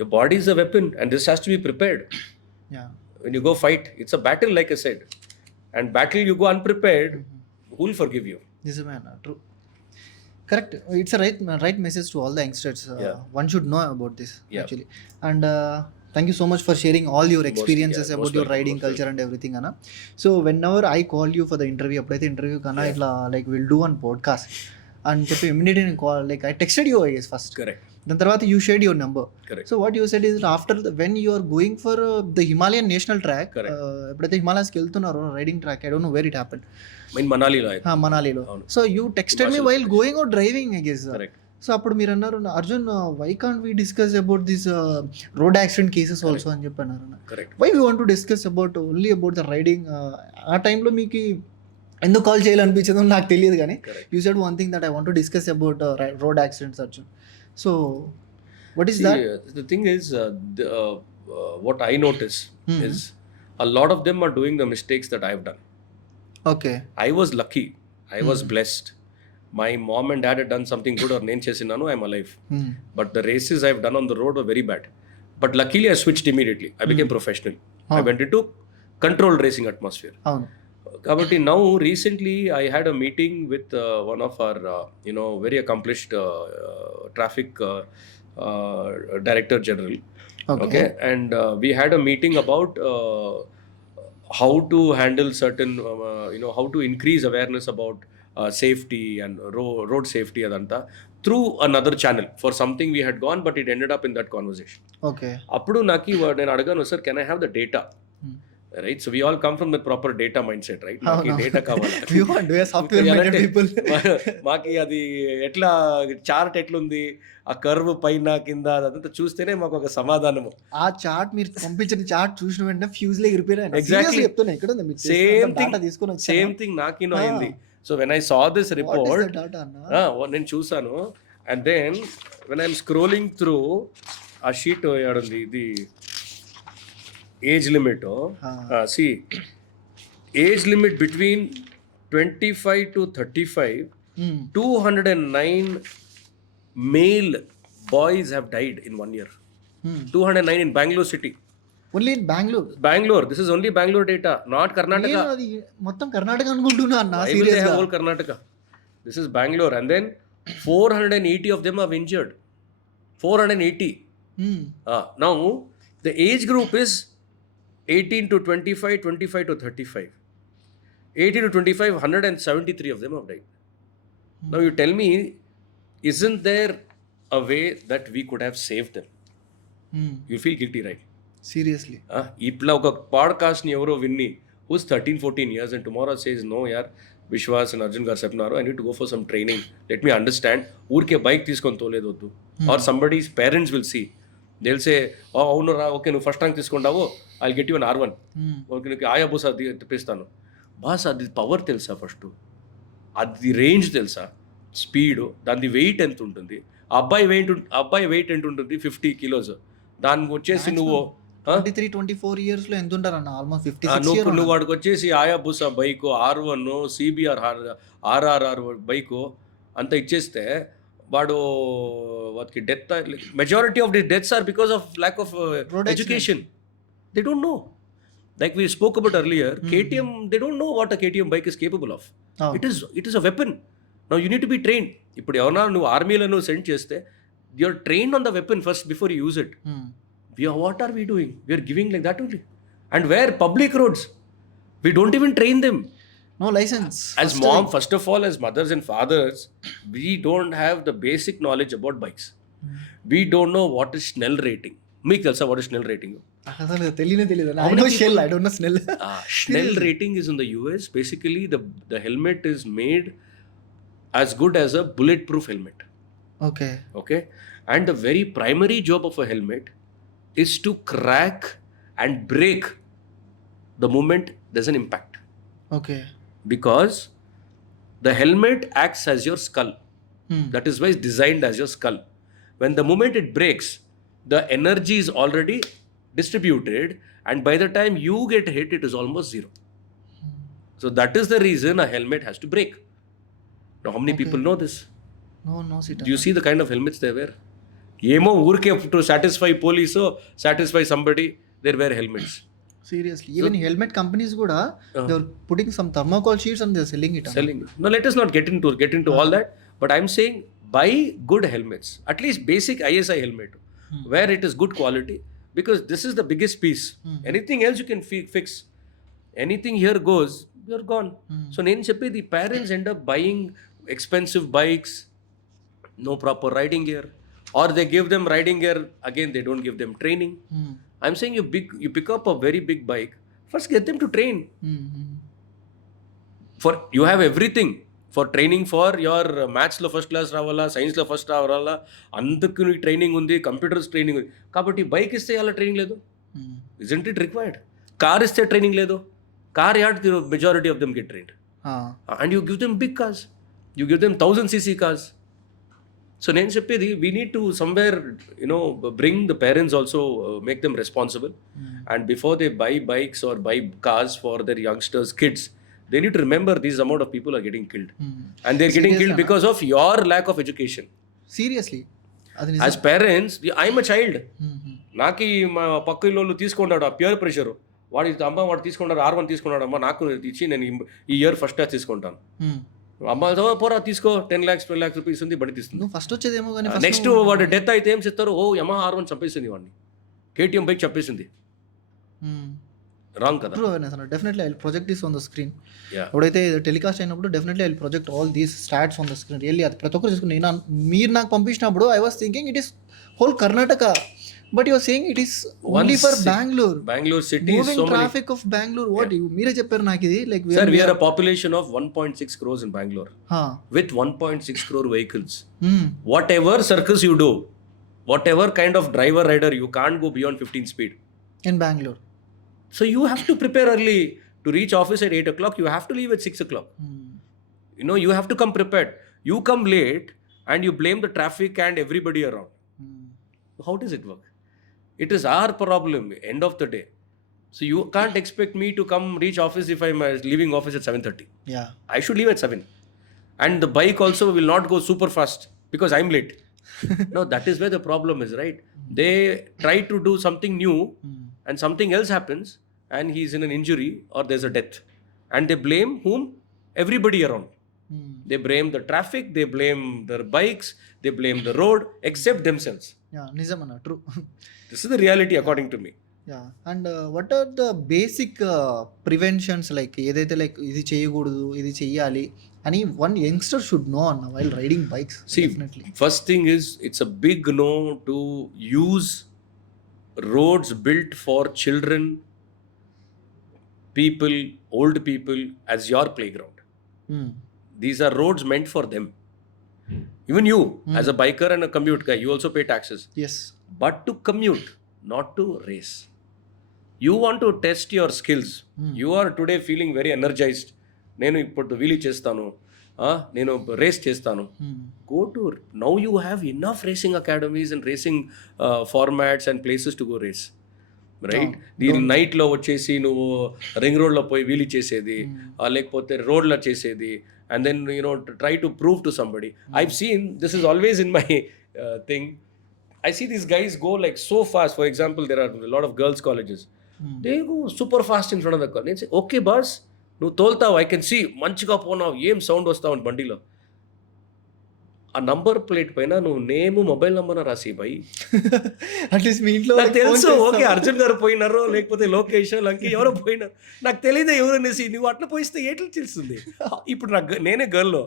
Your body is a weapon and this has to be prepared. When you go fight, it's a battle like I said. And battle you go unprepared, who will forgive you? నిజమే అన్న, true, correct. It's right message to all the youngsters. One should know about this actually. And thank you so much for sharing all your experiences about your riding culture and everything అన్న. So whenever I call you for the interview, ఎప్పుడైతే interview కన్నా ఇట్లా like will do one podcast అని చెప్పి immediately నేను call, like I texted you I guess first. Correct. దాని తర్వాత you shared your number. So what you said is after when you are going for the Himalayan national track, ఎప్పుడైతే హిమాలయస్కి వెళ్తున్నారో riding track, I don't know where it happen, మనాలిలో. So you texted me while going or driving I guess. So అప్పుడు మీరు అన్నారు, Arjun why can't we discuss about this road accident cases also అని చెప్పి అన్నారు. Why we want to discuss about only about the riding? ఆ టైంలో మీకు ఎందుకు కాల్ చేయాలనిపించదో నాకు తెలియదు, కానీ you said one thing that I want to discuss about road accidents Arjun. So what is that? The thing is, what I notice is a lot of them are doing the mistakes that I've done. Okay. I was lucky. I was blessed. My mom and dad had done something good or nenu chesinanu, I'm alive. But the races I've done on the road were very bad. But luckily I switched immediately. I became professional. I went into controlled racing atmosphere. Kabatti now recently I had a meeting with one of our very accomplished traffic director general. Okay. And we had a meeting about how to handle certain how to increase awareness about safety and road safety adanta through another channel for something we had gone, but it ended up in that conversation. Okay. Appudu naki nenu adaganu, sir, can I have the data? రైట్. So we all come from the proper data mindset, right? మాకు ఈ data కావాలి. Software minded people. మాకు అది ఎట్లా చార్ట్ ఎట్లుంది, ఆ కర్వ్ పైన కింద అదంతా చూస్తేనే మాకు ఒక సమాధానము. ఆ చార్ట్ మీరు పంపించిన చార్ట్ చూసిన వెంటనే ఫ్యూజ్ లో ఎగిరిపోయారు. Exactly. చెప్తున్నా ఇక్కడ ఉంది, మీరు సేమ్ థింగ్, data తీసుకొని వచ్చాను. సేమ్ థింగ్ నాకినో అయింది. So when I saw this report, data అన్న? నేను చూసాను. And then when I'm scrolling through ఆ షీట్ ఏడుంది, ఇది age limit. See age limit between 25 to 35, 209 male boys have died in 1 year. 209 in Bangalore city. Only in Bengaluru. Bangalore. This is only Bangalore data, not Karnataka. నేను అది మొత్తం కర్ణాటక అనుకుంటున్నా అన్న. Why will they have whole Karnataka? This is Bangalore. And then 480 of them are injured. 480. Now, the age group is 18 to 25, 25 to 35. 18 to 25, 173 of them have died. Now, you tell me, isn't there a way that we could have saved them? You feel guilty, right? Seriously. ఇట్లా ఒక పాడ్కాస్ట్ని ఎవరో విన్ని హూస్ 13-14 years and tomorrow says, no yaar, Vishwas and Arjun garu చెప్పినారు, I need to go for some training, let me understand. ఊరికే bike తీసుకొని తోలేదు వద్దు. Or somebody's parents will see, they will say, అవును రా, ఓకే నువ్వు ఫస్ట్ ర్యాంక్ తీసుకుంటావు, I get you an R1, okay నీకు ఆయా బూసా తెప్పిస్తాను. బాస్ అది పవర్ తెలుసా? ఫస్ట్ అది రేంజ్ తెలుసా? స్పీడ్, దాని వెయిట్ ఎంత ఉంటుంది? అబ్బాయి వెయిట్ ఎంత ఉంటుంది? 50 kilos. దానికి వచ్చేసి నువ్వు 23-24 years లో ఎంత ఉంటారన్న? ఆల్మోస్ట్ 56 నువ్వు వాడికి వచ్చేసి Hayabusa bike, R1, CBR, RRR bike అంతా ఇచ్చేస్తే వాడు వాడికి death. Majority of the deaths are because of lack of education. They don't know. Like we spoke about earlier, KTM, they don't know what a KTM bike is capable of. It is a weapon. Now you need to be trained. ఇప్పుడు ఎవరన్నా నువ్వు ఆర్మీలో నువ్వు సెండ్ చేస్తే, you're trained on the weapon first before you use it. What are we doing? We are giving like that only. And where? Public roads. We don't even train them. No license. As mom, first of all, as mothers and fathers, we don't have the basic knowledge about bikes. We don't know what is Snell rating. మీకు తెలుసా what is Snell rating? అసలు తెలియదు. I know Shell, I don't know Snell. Snell rating is in the US. Basically, the helmet is made as good as a bulletproof helmet. Okay. And the very primary job of a helmet is to crack and break the moment there's an impact. Okay. Because the helmet acts as your skull. That is why it's designed as your skull. When the moment it breaks, the energy is already distributed, and by the time you get hit, it is almost zero. So that is the reason a helmet has to break. Now, how many people know this? No, Sita. Do you see the kind of helmets they wear? Emo urke to satisfy police or satisfy somebody, they wear helmets. Seriously, even helmet companies kuda, they're putting some thermocol sheets and they're selling it. No, let us not get into all that. But I'm saying buy good helmets, at least basic ISI helmet, where it is good quality, because this is the biggest piece. Anything else you can fix. Anything here goes, you're gone. So nenu cheppi, the parents end up buying expensive bikes, no proper riding gear, or they give them riding gear, again they don't give them training. I'm saying you pick up a very big bike, first get them to train. For you have everything for training, for your maths lo first class ravala, science lo first ravala, andukku నీ ట్రైనింగ్ ఉంది, computers training ఉంది. కాబట్టి బైక్ ఇస్తే అలా ట్రైనింగ్ లేదు. Isn't it required? Car ఇస్తే ట్రైనింగ్ లేదు. Car add majority of them get trained. And you give them big cars. You give them 1000cc cars. So నేను చెప్పేది, we need to somewhere, bring the parents also, make them responsible. And before they buy bikes or buy cars for their youngsters, kids, they need to remember this amount of people are getting killed. And they're getting killed because of your lack of education. Seriously. As parents, I'm a child. నాకి మా పక్క ఇల్లు తీసుకున్నాడు ఆ pure pressure, వాడు తీసుకున్నాడు R1 తీసుకున్నాడు, అమ్మ నాకు ఇచ్చి నేను ఈ ఇయర్ ఫస్ట్ క్లాస్ తీసుకుంటాను. అమ్మ పోరా తీసుకో, 10 lakhs 12 lakhs రూపీస్ ఉంది, బడి తీస్తుంది. ఫస్ట్ వచ్చేదేమో కానీ నెక్స్ట్ వాడు డెత్ అయితే ఏం చెప్తారు? Yamaha R1 చంపేసింది వాడిని, KTM బైక్ చంపేసింది. రాంగ్ కదా? Definitely I will project this on the screen. ఎప్పుడైతే టెలికాస్ట్ అయినప్పుడు definitely I will project all these stats on the screen. Really అది ప్రతి ఒక్కరు చూసుకుని, మీరు నాకు పంపించినప్పుడు I was thinking it is whole Karnataka But you're saying it is only for Bangalore. Bangalore city is Moving so many. traffic of Bangalore. What you మీరే చెప్పారు నాకు ఇది like Sir, we are a population of 1.6 crores in Bangalore with 1.6 crore vehicles. Whatever circus you do, whatever kind of driver rider, you can't go beyond 15 speed. in Bangalore. So you have to prepare early to reach office at 8 o'clock. You have to leave at 6 o'clock. You know, you have to come prepared. You come late and you blame the traffic and everybody around. How does it work? It is our problem, end of the day. So you can't expect me to come reach office if I'm leaving office at 7:30. Yeah. I should leave at 7. And the bike also will not go super fast because I'm late. No, that is where the problem is, right? They try to do something new and something else happens and he's in an injury or there's a death. And they blame whom? Everybody around. They blame the traffic, they blame their bikes, they blame the road, except themselves. Yeah, నిజమన్నా, true. This is the reality according to me. Yeah. And what are the basic preventions, like ఏదైతే like ఇది చేయకూడదు ఇది చెయ్యాలి అని one youngster should know అన్న while riding bikes? See, Definitely. first thing is it's a big no to use roads built for children, people, old people as your playground. These are roads meant for them. Even you, as a biker and a commute guy, you also pay taxes. Yes. But to commute, not to race. You want to test your skills. You are today feeling very energized. నేను ఇప్పుడు వీలీ చేస్తాను, నేను రేస్ చేస్తాను. Go to, now you have enough racing academies and racing formats and places to go race. Right? దీని నైట్లో వచ్చేసి నువ్వు రింగ్ రోడ్లో పోయి వీలీ చేసేది, లేకపోతే రోడ్లో చేసేది, and then try to prove to somebody. I've seen, this is always in my thing, I see these guys go like so fast. For example, there are a lot of girls colleges. They go super fast in front of the car. They say, okay boss, నువ్వు తోల్తావు, I can see, మంచిగా పోనావు, ఏం సౌండ్ వస్తావు అని బండిలో. ఆ number plate పైన నువ్వు నేమ్, మొబైల్ నెంబర్ రాసి భయ్. అట్లీస్ట్ మీ ఇంట్లో నాకు తెలుసు, ఓకే అర్జున్ గారు పోయినారో లేకపోతే లోకేష్ లంకి ఎవరో పోయినారు, నాకు తెలియదు ఎవరు అనేసి. నువ్వు అట్లా పోయిస్తే ఎట్లా తెలుస్తుంది? ఇప్పుడు నేనే గర్ల్లో,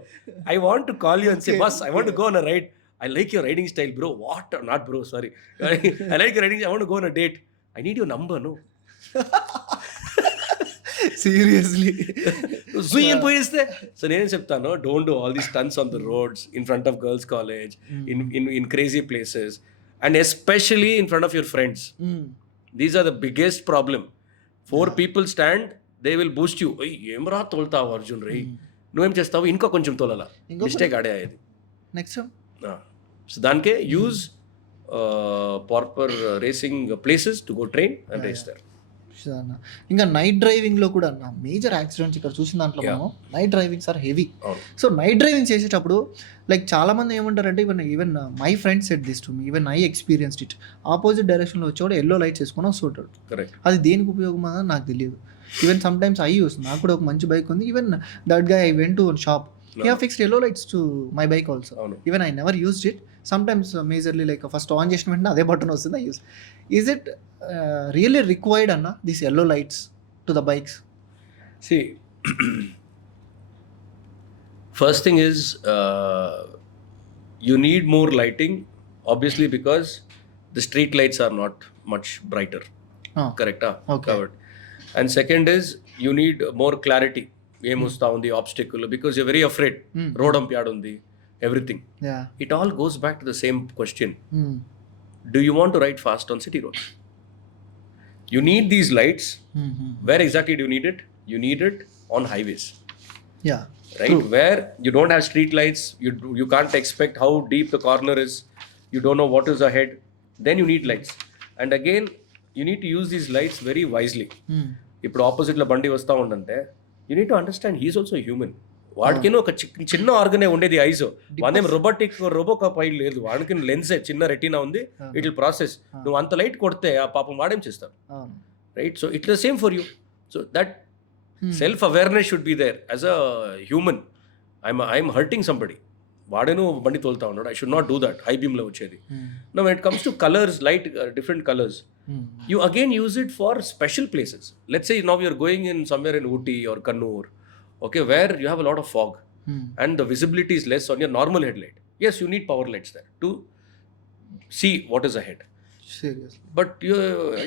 I want to call you and say బస్, I want to go on a ride, I like your riding style bro. What? Not bro, sorry, I like your riding, I want to go on a date, I need your number. No seriously జూయన్ పోయిస్తే. So నేనేం చెప్తాను, don't do all these stunts on the roads in front of girls college, in crazy places, and especially in front of your friends. These are the biggest problem. 4 people stand, they will boost you. ఏం రా తోలుతావు అర్జున్ రే, నువ్వేం చేస్తావు, ఇంకో కొంచెం తోలాల, mistake ఆడే అయ్యేది. నెక్స్ట్ సో దానికే use proper racing places to go train and race there. ఇంకా నైట్ డ్రైవింగ్లో కూడా అన్న మేజర్ యాక్సిడెంట్స్ ఇక్కడ చూసిన దాంట్లో మనం night drivings are heavy. So night driving చేసేటప్పుడు లైక్ చాలామంది ఏమంటారంటే, even my friends set this to me, even I experienced it, opposite డైరెక్షన్లో వచ్చేవాడు ఎల్లో లైట్స్ వేసుకొని వస్తుంటాడు. అది దేనికి ఉపయోగం అని నాకు తెలియదు. Even some times I use, నాకు కూడా ఒక మంచి బైక్ ఉంది, even that guy I went to one shop, he have fixed yellow lights to my bike also. Even I never used it. Sometimes majorly like first on చేసిన వెంటనే అదే బటన్ వస్తుంది, I use. Is it really required anna these yellow lights to the bikes? See, first thing is you need more lighting, obviously, because the street lights are not much brighter. Correct? Okay. Covered. And second is you need more clarity. ఏం వస్తా ఉంది obstacle, because you very afraid, road అంప్యాడ్ ఉంది, everything. It all goes back to the same question, do you want to ride fast on city road? You need these lights. Where exactly do need it? You need it on highways, right? Where you don't have street lights, you can't expect how deep the corner is, you don't know what is ahead, then you need lights. And again, you need to use these lights very wisely. ఇప్పుడు ఆపోజిట్లో బండి వస్తూ ఉండంటే you need to understand he is also human. వాడికేనో ఒక చిన్న ఆర్గనే ఉండేది, ఐజ్. వాడేం రోబోకాప్ ఐ లేదు, వాడికి లెన్సే చిన్న రెటీనా ఉంది, ఇట్ విల్ ప్రాసెస్. నువ్వు అంత లైట్ కొడితే ఆ పాపం వాడేం చేస్తాడు, right? So it's the same for you. So that self awareness should be there as a human. I'm hurting somebody, వాడేనో బండి తోలుతా ఉన్నాడు, I should not do that. High బీమ్లో వచ్చేది. No when it comes to colours, light, different colours, you again use it for special places. Let's say now you're going in somewhere in Ooty or Kannur, okay, where you have a lot of fog and the visibility is less on your normal headlight. Yes, you need power lights there to see what is ahead. Seriously. But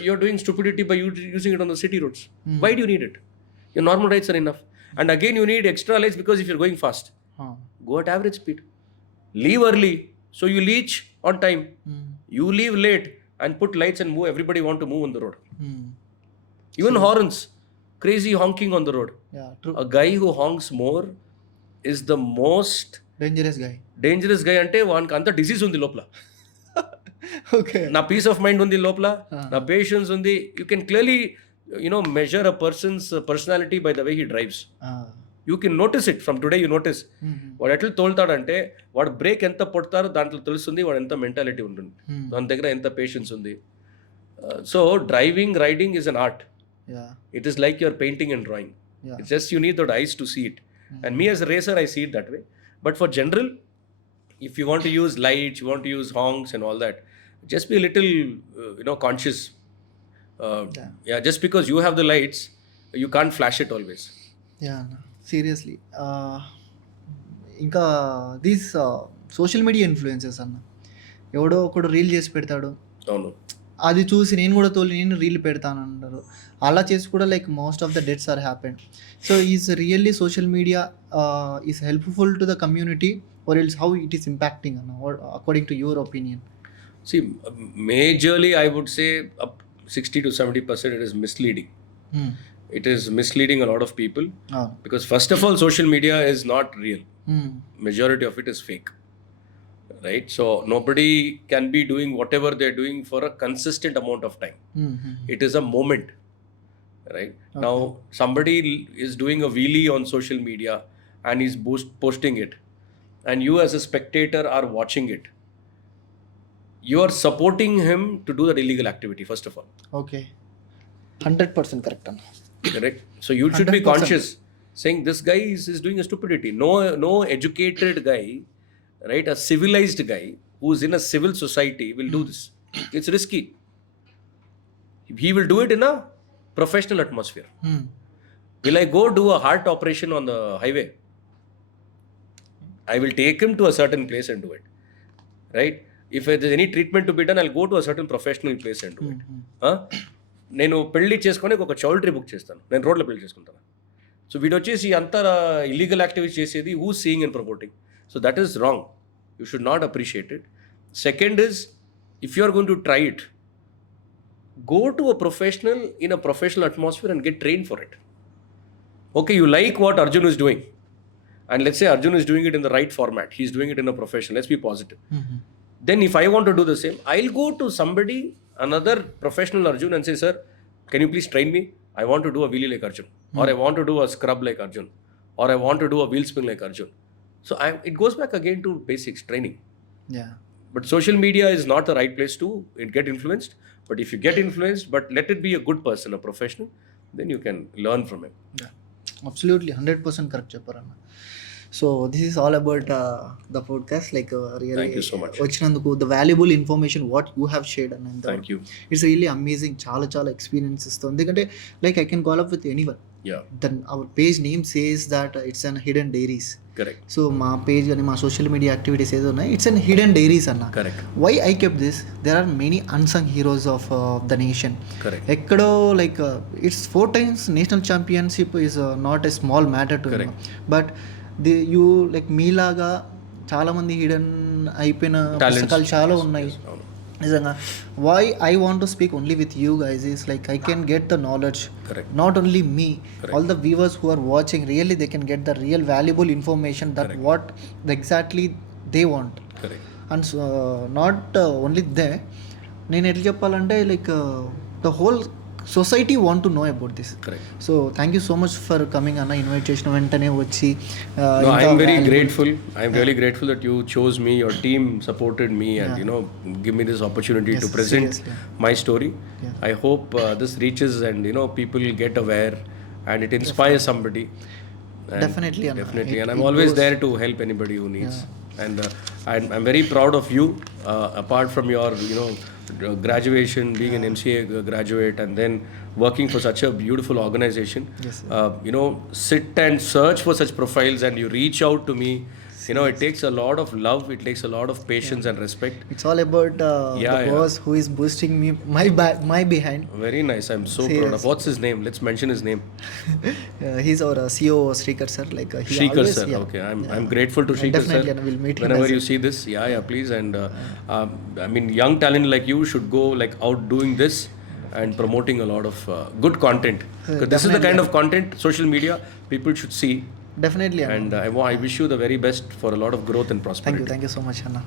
you're doing stupidity by using it on the city roads. Why do you need it? Your normal lights are enough. And again, you need extra lights because if you're going fast, go at average speed. Leave early so you reach on time. You leave late and put lights and move. Everybody want to move on the road. Even horns, crazy honking on the road. Yeah, true. A guy who honks more is the most Dangerous guy. అంటే వానికి అంత డిసీజ్ ఉంది లోపల. Okay. నా piece of mind ఉంది లోపల, నా పేషెన్స్ ఉంది. You can clearly measure a persons personality by the way he drives. You can notice it from today. You notice వాడు ఎట్లా తోలుతాడంటే వాడు బ్రేక్ ఎంత పొడతారో దాంట్లో తెలుస్తుంది వాడు ఎంత మెంటాలిటీ ఉంటుంది, దాని దగ్గర ఎంత పేషెన్స్ ఉంది. So riding is an art. It is like you're painting and drawing. It's just you need the eyes to see it. And me as a racer, I see it that way. But for general, if you want to use lights, you want to use honks and all that, just be a little, conscious. Just because you have the lights, you can't flash it always. Yeah, seriously. ఇంకా these social media influences అన్న, ఎవడో ఒకడు రీల్ చేసి పెడతాడు, అవును, అది చూసి నేను రీల్ పెడతాను అంటారు. అలా చేసి కూడా like most of the deaths are happened. So is really social media is helpful to the community or else how it is impacting అన్న, according to your opinion? See, majorly I would say up 60 to 70% it is misleading. It is misleading a lot of people because first of all social media is not real. Majority of it is fake. Right? So nobody can be doing whatever they're doing for a consistent amount of time. It is a moment. Right? Okay. Now somebody is doing a wheelie on social media and is posting it, and you as a spectator are watching it. You are supporting him to do that illegal activity, first of all. Okay. 100% correct. Correct? So you should 100%. Be conscious, saying this guy is doing a stupidity. No educated guy, right, a civilized guy who's in a civil society will do this. It's risky. He will do it in a professional atmosphere. Will I go do a heart operation on the highway? I will take him to a certain place and do it. Right? If there's any treatment to be done, I'll go to a certain professional place and do it. నేను పెళ్లి చేసుకొని ఒక చౌల్ట్రీ బుక్ చేస్తాను, నేను రోడ్లో పెళ్లి చేసుకుంటాను. సో వీడు వచ్చేసి అంతా ఇల్లీగల్ యాక్టివిటీస్ చేసేది who seeing and promoting. So that is wrong. You should not appreciate it. Second is, if you are going to try it, go to a professional in a professional atmosphere and get trained for it. Okay, you like what Arjun is doing. And let's say Arjun is doing it in the right format. He's doing it in a profession. Let's be positive. Then if I want to do the same, I'll go to somebody, another professional Arjun and say, sir, can you please train me? I want to do a wheelie like Arjun. Or I want to do a scrub like Arjun. Or I want to do a wheel spin like Arjun. So it goes back again to basics, training. Yeah. But social media is not the right place to get influenced. But if you get influenced, but let it be a good person, a professional, then you can learn from him. Yeah. Absolutely, 100% correct చెప్పారన్న. So this is all about the podcast. Like really thank you so much వచ్చినందుకు, the valuable information what you have shared అన్న. Thank you. It's really amazing. చాలా experience ఇస్తుంది. ఎందుకంటే like I can call up with anyone. Then our page name says that it's unhidden diaries. Correct. So మా page కానీ మా social media activities ఏదో ఉన్నాయి, it's unhidden diaries అన్న. Correct. Why I kept this, there are many unsung heroes of the nation. Correct. ఎక్కడో like it's 4 times national championship is not a small matter to him. But you like మీలాగా చాలామంది hidden అయిపోయిన పుస్తకాలు చాలా ఉన్నాయి నిజంగా. Why I want to speak only with you guys is like I can get the knowledge, not only me, all the viewers who are watching, really they can get the real valuable information that what exactly they want. And not only they, నేను ఎట్లా చెప్పాలంటే like the whole society want to know about this. So thank you so much for coming అన్న. ఇన్వైట్ చేసిన వెంటనే వచ్చి I'm very grateful. I'm really grateful that you chose me, your team supported me and give me this opportunity to present my story. I hope this reaches and people get aware and it inspires somebody. And definitely and I'm always there to help anybody who needs. And I'm very proud of you, apart from your graduation, being an MCA graduate and then working for such a beautiful organization. Yes, sit and search for such profiles and you reach out to me. yes. You know, it takes a lot of love, it takes a lot of patience and respect. It's all about Yeah, the boss who is boosting me my behind. Very nice. I'm so proud of. Seriously. What's his name? Let's mention his name. He's our CEO Srikar sir. Like he Srikar always, sir. yeah. Okay, I'm Yeah. I'm grateful to Srikar Definitely, sir. and we'll meet him Whenever as you see this, yeah, please. And I mean, young talent like you should go like out doing this and promoting a lot of good content. Because this is the kind of content social media people should see. Definitely, Anna. And I wish you the very best for a lot of growth and prosperity. Thank you so much, Anna.